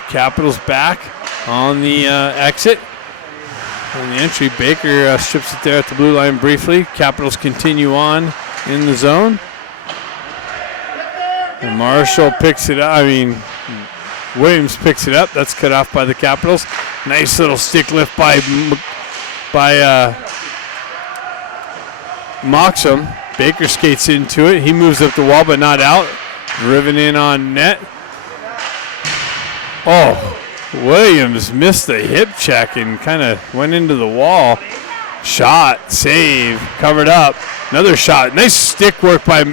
Capitals back on the exit. On the entry, Baker strips it there at the blue line briefly. Capitals continue on in the zone. And Marshall picks it up. Williams picks it up. That's cut off by the Capitals. Nice little stick lift by Moxham. Baker skates into it. He moves up the wall, but not out. Driven in on net. Oh, Williams missed the hip check and kind of went into the wall. Shot, save, covered up. Another shot. Nice stick work by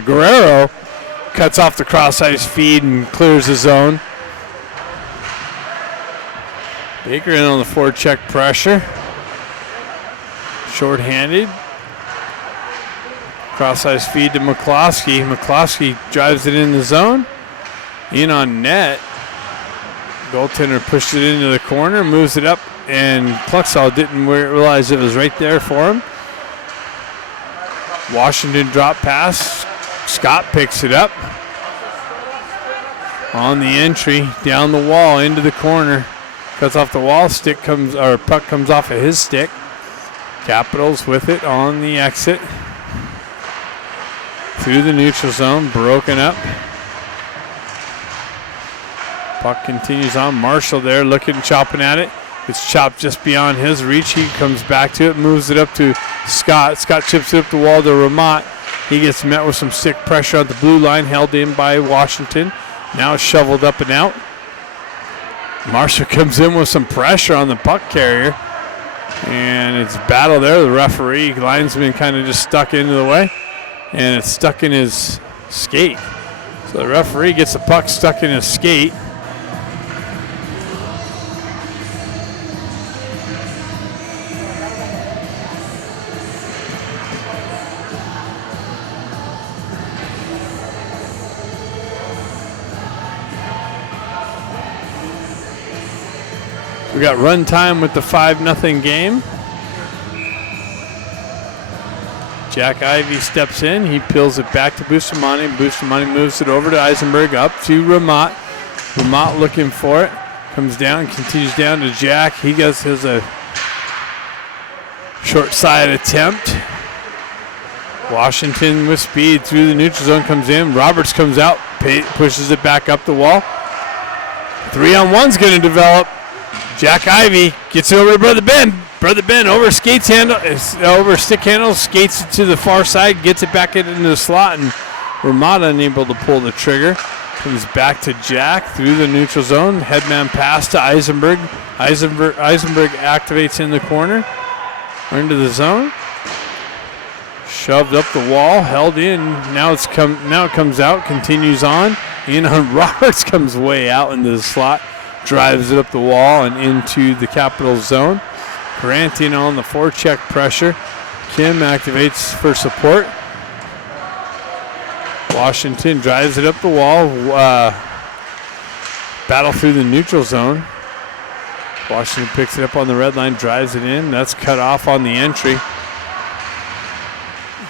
Guerrero. Cuts off the cross ice feed and clears the zone. Baker in on the forecheck pressure. Short-handed. Cross ice feed to McCloskey. McCloskey drives it in the zone. In on net. Goaltender pushed it into the corner, moves it up, and Kluxall didn't realize it was right there for him. Washington drop pass. Scott picks it up. On the entry, down the wall, into the corner. Cuts off the wall. Puck comes off of his stick. Capitals with it on the exit. Through the neutral zone, broken up. Puck continues on. Marshall there looking, chopping at it. It's chopped just beyond his reach. He comes back to it, moves it up to Scott. Scott chips it up the wall to Ramat. He gets met with some stick pressure on the blue line, held in by Washington. Now it's shoveled up and out. Marshall comes in with some pressure on the puck carrier. And it's battle there. The referee, linesman kind of just stuck into the way. And it's stuck in his skate. So the referee gets the puck stuck in his skate. We got run time with the 5-0 game. Jack Ivey steps in. He peels it back to Bustamante. Bustamante moves it over to Eisenberg, up to Ramat. Ramat looking for it. Comes down, continues down to Jack. He has a short side attempt. Washington with speed through the neutral zone comes in. Roberts comes out, pushes it back up the wall. 3-on-1's going to develop. Jack Ivey gets it over to Brother Ben. Brother Ben over stick handle, skates it to the far side, gets it back into the slot, and Ramada unable to pull the trigger. Comes back to Jack through the neutral zone. Headman pass to Eisenberg. Eisenberg activates in the corner. Into the zone. Shoved up the wall, held in. Now it comes out, continues on. Roberts comes way out into the slot. Drives it up the wall and into the Capitals zone. Grant in on the forecheck pressure. Kim activates for support. Washington drives it up the wall. Battle through the neutral zone. Washington picks it up on the red line, drives it in. That's cut off on the entry.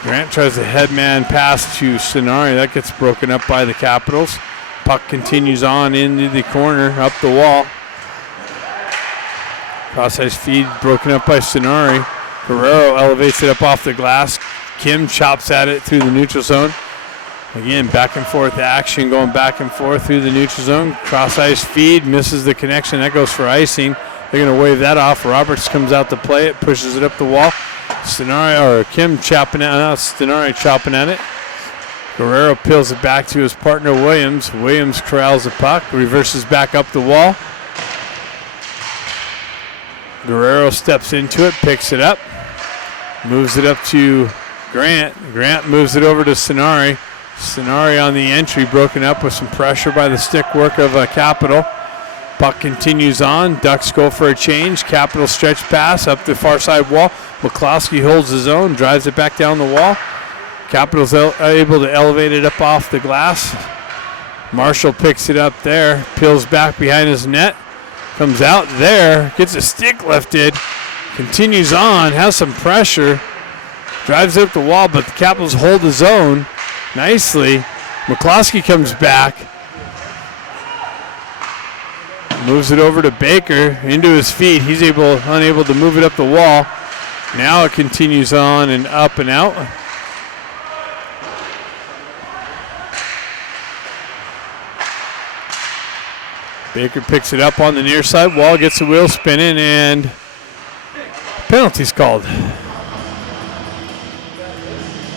Grant tries a headman pass to Sonari. That gets broken up by the Capitals. Puck continues on into the corner, up the wall. Cross-ice feed broken up by Sonari. Guerrero elevates it up off the glass. Kim chops at it through the neutral zone. Again, back and forth action going back and forth through the neutral zone. Cross-ice feed, misses the connection. That goes for icing. They're going to wave that off. Roberts comes out to play it, pushes it up the wall. Kim chopping at it. Sonari chopping at it. Guerrero peels it back to his partner, Williams. Williams corrals the puck, reverses back up the wall. Guerrero steps into it, picks it up, moves it up to Grant. Grant moves it over to Sonari. Sonari on the entry, broken up with some pressure by the stick work of Capital. Puck continues on. Ducks go for a change. Capital stretch pass up the far side wall. McCloskey holds his own, drives it back down the wall. Capitals able to elevate it up off the glass. Marshall picks it up there, peels back behind his net, comes out there, gets a stick lifted, continues on, has some pressure, drives up the wall, but the Capitals hold his own nicely. McCloskey comes back, moves it over to Baker, into his feet. He's unable to move it up the wall. Now it continues on and up and out. Baker picks it up on the near side. Wall gets the wheel spinning, and penalty's called.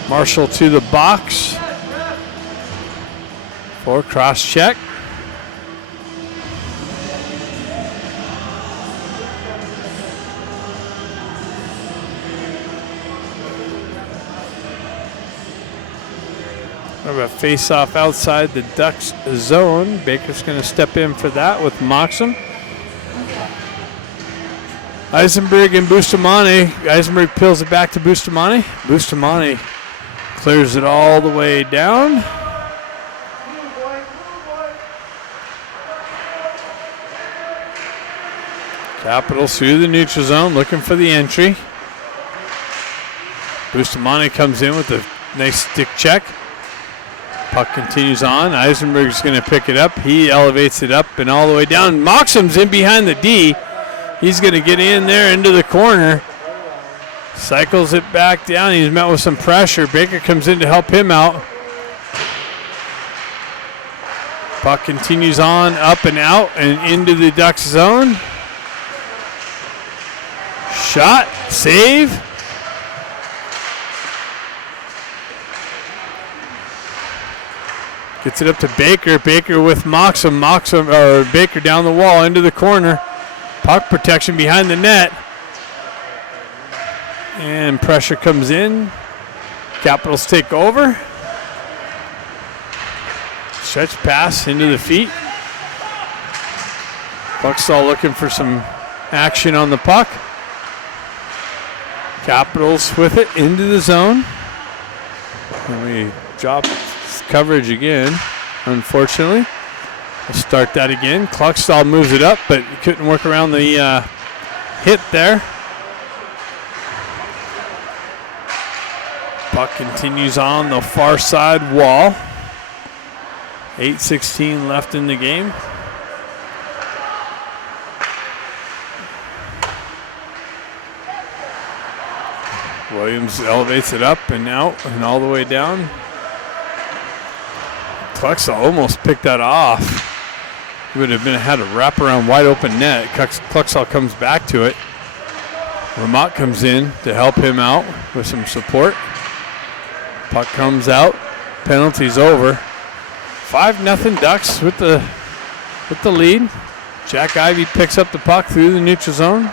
Marshall to the box for cross check. We have a face-off outside the Ducks zone. Baker's going to step in for that with Moxham. Eisenberg and Bustamante. Eisenberg peels it back to Bustamante. Bustamante clears it all the way down. Capitals through the neutral zone, looking for the entry. Bustamante comes in with a nice stick check. Puck continues on. Eisenberg's going to pick it up. He elevates it up and all the way down. Moxham's in behind the D. He's going to get in there into the corner. Cycles it back down. He's met with some pressure. Baker comes in to help him out. Puck continues on, up and out, and into the Ducks zone. Shot, save. Gets it up to Baker. Baker with Moxham. Baker down the wall into the corner. Puck protection behind the net. And pressure comes in. Capitals take over. Stretch pass into the feet. Puck's all looking for some action on the puck. Capitals with it into the zone. And we drop coverage again, unfortunately. We'll start that again. Kluckstall moves it up, but couldn't work around the hit there. Puck continues on the far side wall. 8:16 left in the game. Williams elevates it up and out and all the way down. Kluckstall almost picked that off. He would have had a wraparound wide open net. Kluckstall comes back to it. Lamont comes in to help him out with some support. Puck comes out. Penalty's over. 5-0 Ducks with the lead. Jack Ivey picks up the puck through the neutral zone.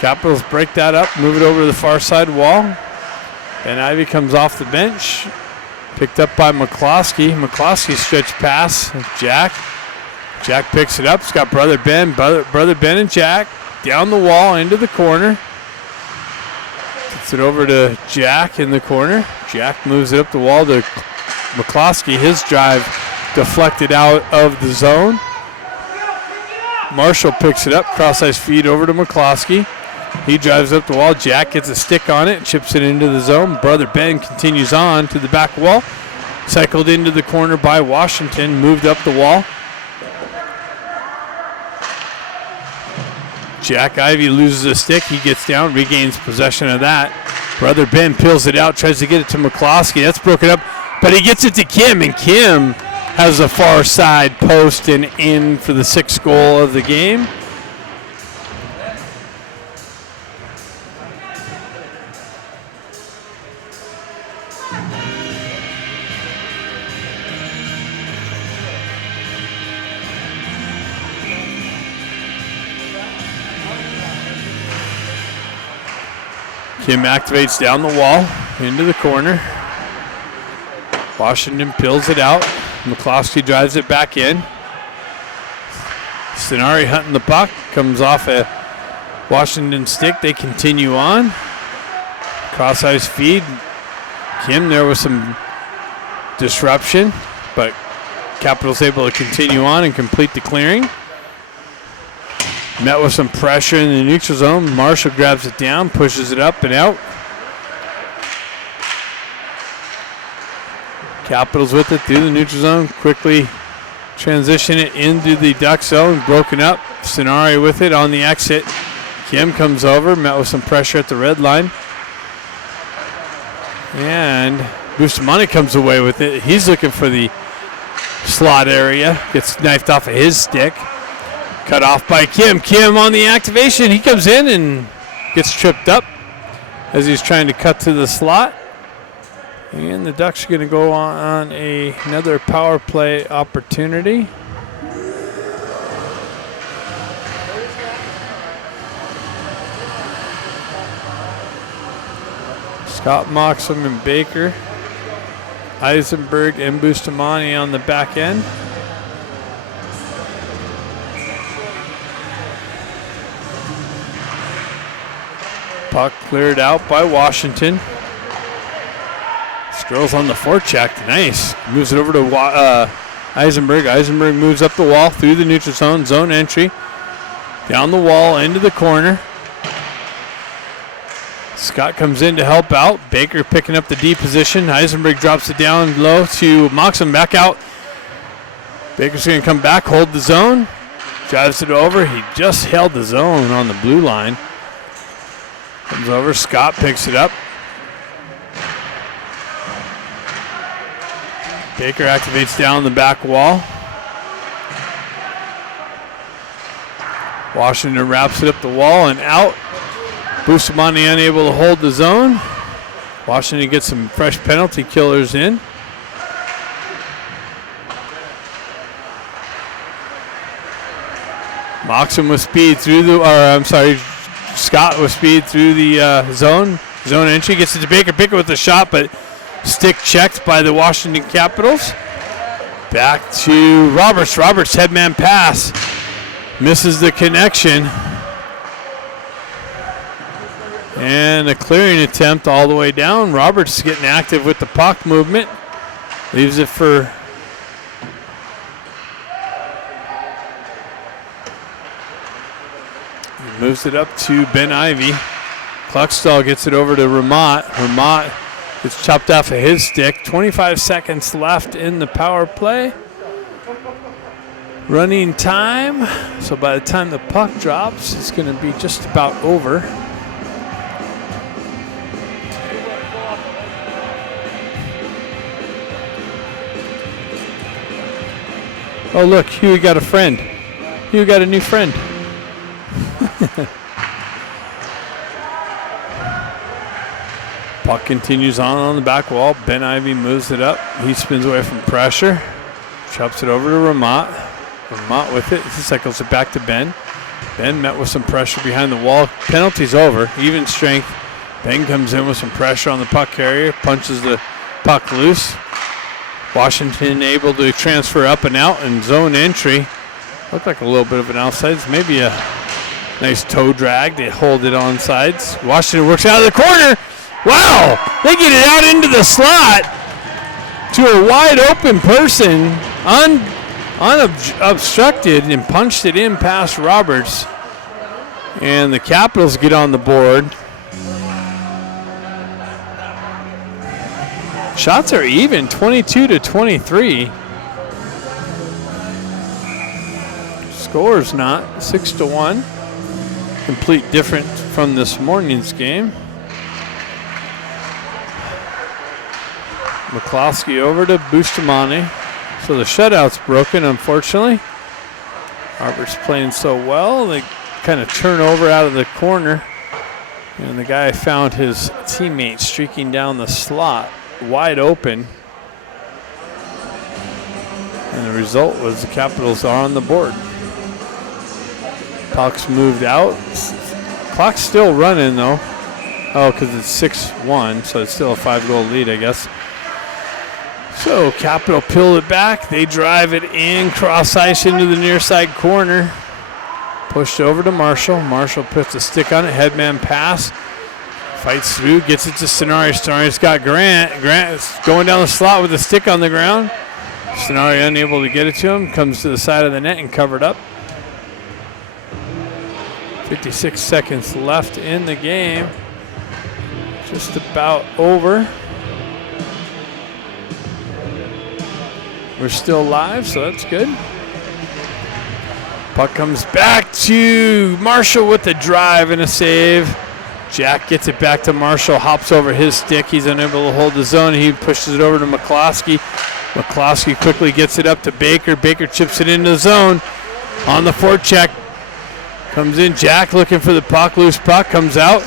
Capitals break that up, move it over to the far side wall. Ben Ivey comes off the bench. Picked up by McCloskey. McCloskey stretch pass. Jack. Jack picks it up. It's got Brother Ben. Brother Ben and Jack down the wall into the corner. Gets it over to Jack in the corner. Jack moves it up the wall to McCloskey. His drive deflected out of the zone. Marshall picks it up. Cross-ice feed over to McCloskey. He drives up the wall. Jack gets a stick on it, chips it into the zone. Brother Ben continues on to the back wall. Cycled into the corner by Washington, moved up the wall. Jack Ivey loses a stick. He gets down, regains possession of that. Brother Ben peels it out, tries to get it to McCloskey. That's broken up, but he gets it to Kim, and Kim has the far side post and in for the 6th goal of the game. Kim activates down the wall into the corner. Washington peels it out. McCloskey drives it back in. Stenari hunting the puck. Comes off a Washington stick. They continue on. Cross-ice feed. Kim, there was some disruption, but Capitals able to continue on and complete the clearing. Met with some pressure in the neutral zone. Marshall grabs it down, pushes it up and out. Capitals with it through the neutral zone. Quickly transition it into the Duck zone. Broken up. Stenari with it on the exit. Kim comes over, met with some pressure at the red line. And Bustamante comes away with it. He's looking for the slot area. Gets knifed off of his stick. Cut off by Kim. Kim on the activation. He comes in and gets tripped up as he's trying to cut to the slot. And the Ducks are going to go on another power play opportunity. Scott Moxham and Baker. Eisenberg and Bustamante on the back end. Puck cleared out by Washington. Scrolls on the forecheck. Nice. Moves it over to Eisenberg. Eisenberg moves up the wall through the neutral zone. Zone entry. Down the wall into the corner. Scott comes in to help out. Baker picking up the D position. Eisenberg drops it down low to Moxham. Back out. Baker's going to come back, hold the zone. Drives it over. He just held the zone on the blue line. Comes over. Scott picks it up. Baker activates down the back wall. Washington wraps it up the wall and out. Bustamante unable to hold the zone. Washington gets some fresh penalty killers in. Moxham with speed through the, Scott with speed through the zone. Zone entry, gets it to Baker. Baker with the shot, but stick checked by the Washington Capitals. Back to Roberts. Roberts headman pass. Misses the connection. And a clearing attempt all the way down. Roberts getting active with the puck movement. Leaves it for moves it up to Ben Ivy. Kluckstall gets it over to Ramat. Ramat gets chopped off of his stick. 25 seconds left in the power play. Running time. So by the time the puck drops, it's going to be just about over. Oh, look, Huey got a friend. Huey got a new friend. Puck continues on the back wall. Ben Ivy moves it up. He spins away from pressure. Chops it over to Ramat. Ramat with it. He cycles it back to Ben. Ben met with some pressure behind the wall. Penalty's over. Even strength. Ben comes in with some pressure on the puck carrier. Punches the puck loose. Washington able to transfer up and out and zone entry. Looked like a little bit of an outsides. Maybe a nice toe drag to hold it on sides. Washington works out of the corner. Wow! They get it out into the slot to a wide open person, unobstructed, and punched it in past Roberts. And the Capitals get on the board. Shots are even, 22-23. Score's not, 6-1. Complete different from this morning's game. McCloskey over to Bustamante. So the shutout's broken, unfortunately. Roberts playing so well, they kind of turn over out of the corner. And the guy found his teammate streaking down the slot, wide open. And the result was the Capitals are on the board. Puck's moved out. Clock's still running, though. Oh, because it's 6-1, so it's still a 5-goal lead, I guess. So Capital pilled it back. They drive it in, cross ice into the near side corner. Pushed over to Marshall. Marshall puts a stick on it. Headman pass. Fights through, gets it to Stenari. Stenari's got Grant. Grant's going down the slot with a stick on the ground. Stenari unable to get it to him. Comes to the side of the net and covered up. 56 seconds left in the game. Just about over. We're still live, so that's good. Puck comes back to Marshall with the drive and a save. Jack gets it back to Marshall, hops over his stick. He's unable to hold the zone. He pushes it over to McCloskey. McCloskey quickly gets it up to Baker. Baker chips it into the zone. On the forecheck. Comes in. Jack looking for the puck. Loose puck comes out.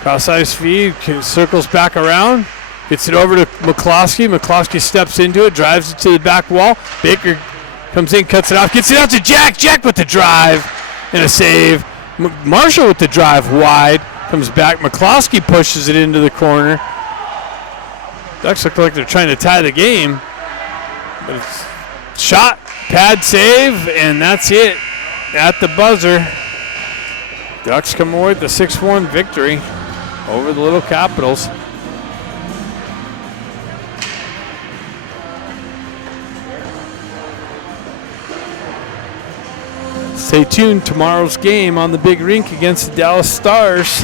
Cross ice feed. Circles back around. Gets it over to McCloskey. McCloskey steps into it. Drives it to the back wall. Baker comes in, cuts it off. Gets it out to Jack. Jack with the drive and a save. Marshall with the drive wide. Comes back. McCloskey pushes it into the corner. Ducks look like they're trying to tie the game. But it's shot, pad save, and that's it at the buzzer. Ducks come away with the 6-1 victory over the Little Capitals. Stay tuned. Tomorrow's game on the big rink against the Dallas Stars.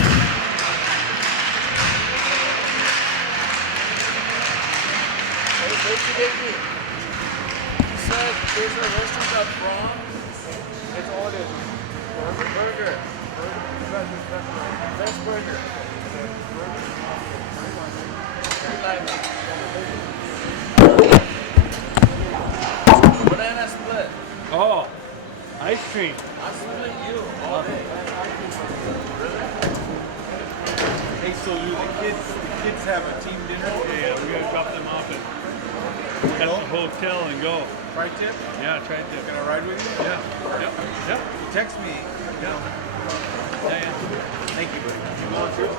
said there's a restaurant called From. It's all it is. Burger. Best burger. Banana split. Oh, ice cream. I split you all day. Hey, so do the kids have a team dinner? Yeah, we gotta drop them off at the hotel and go. Tri-tip? Yeah, try it. Can I ride with you? Yeah, yep. You text me. Yeah. Thank you, buddy. You going too?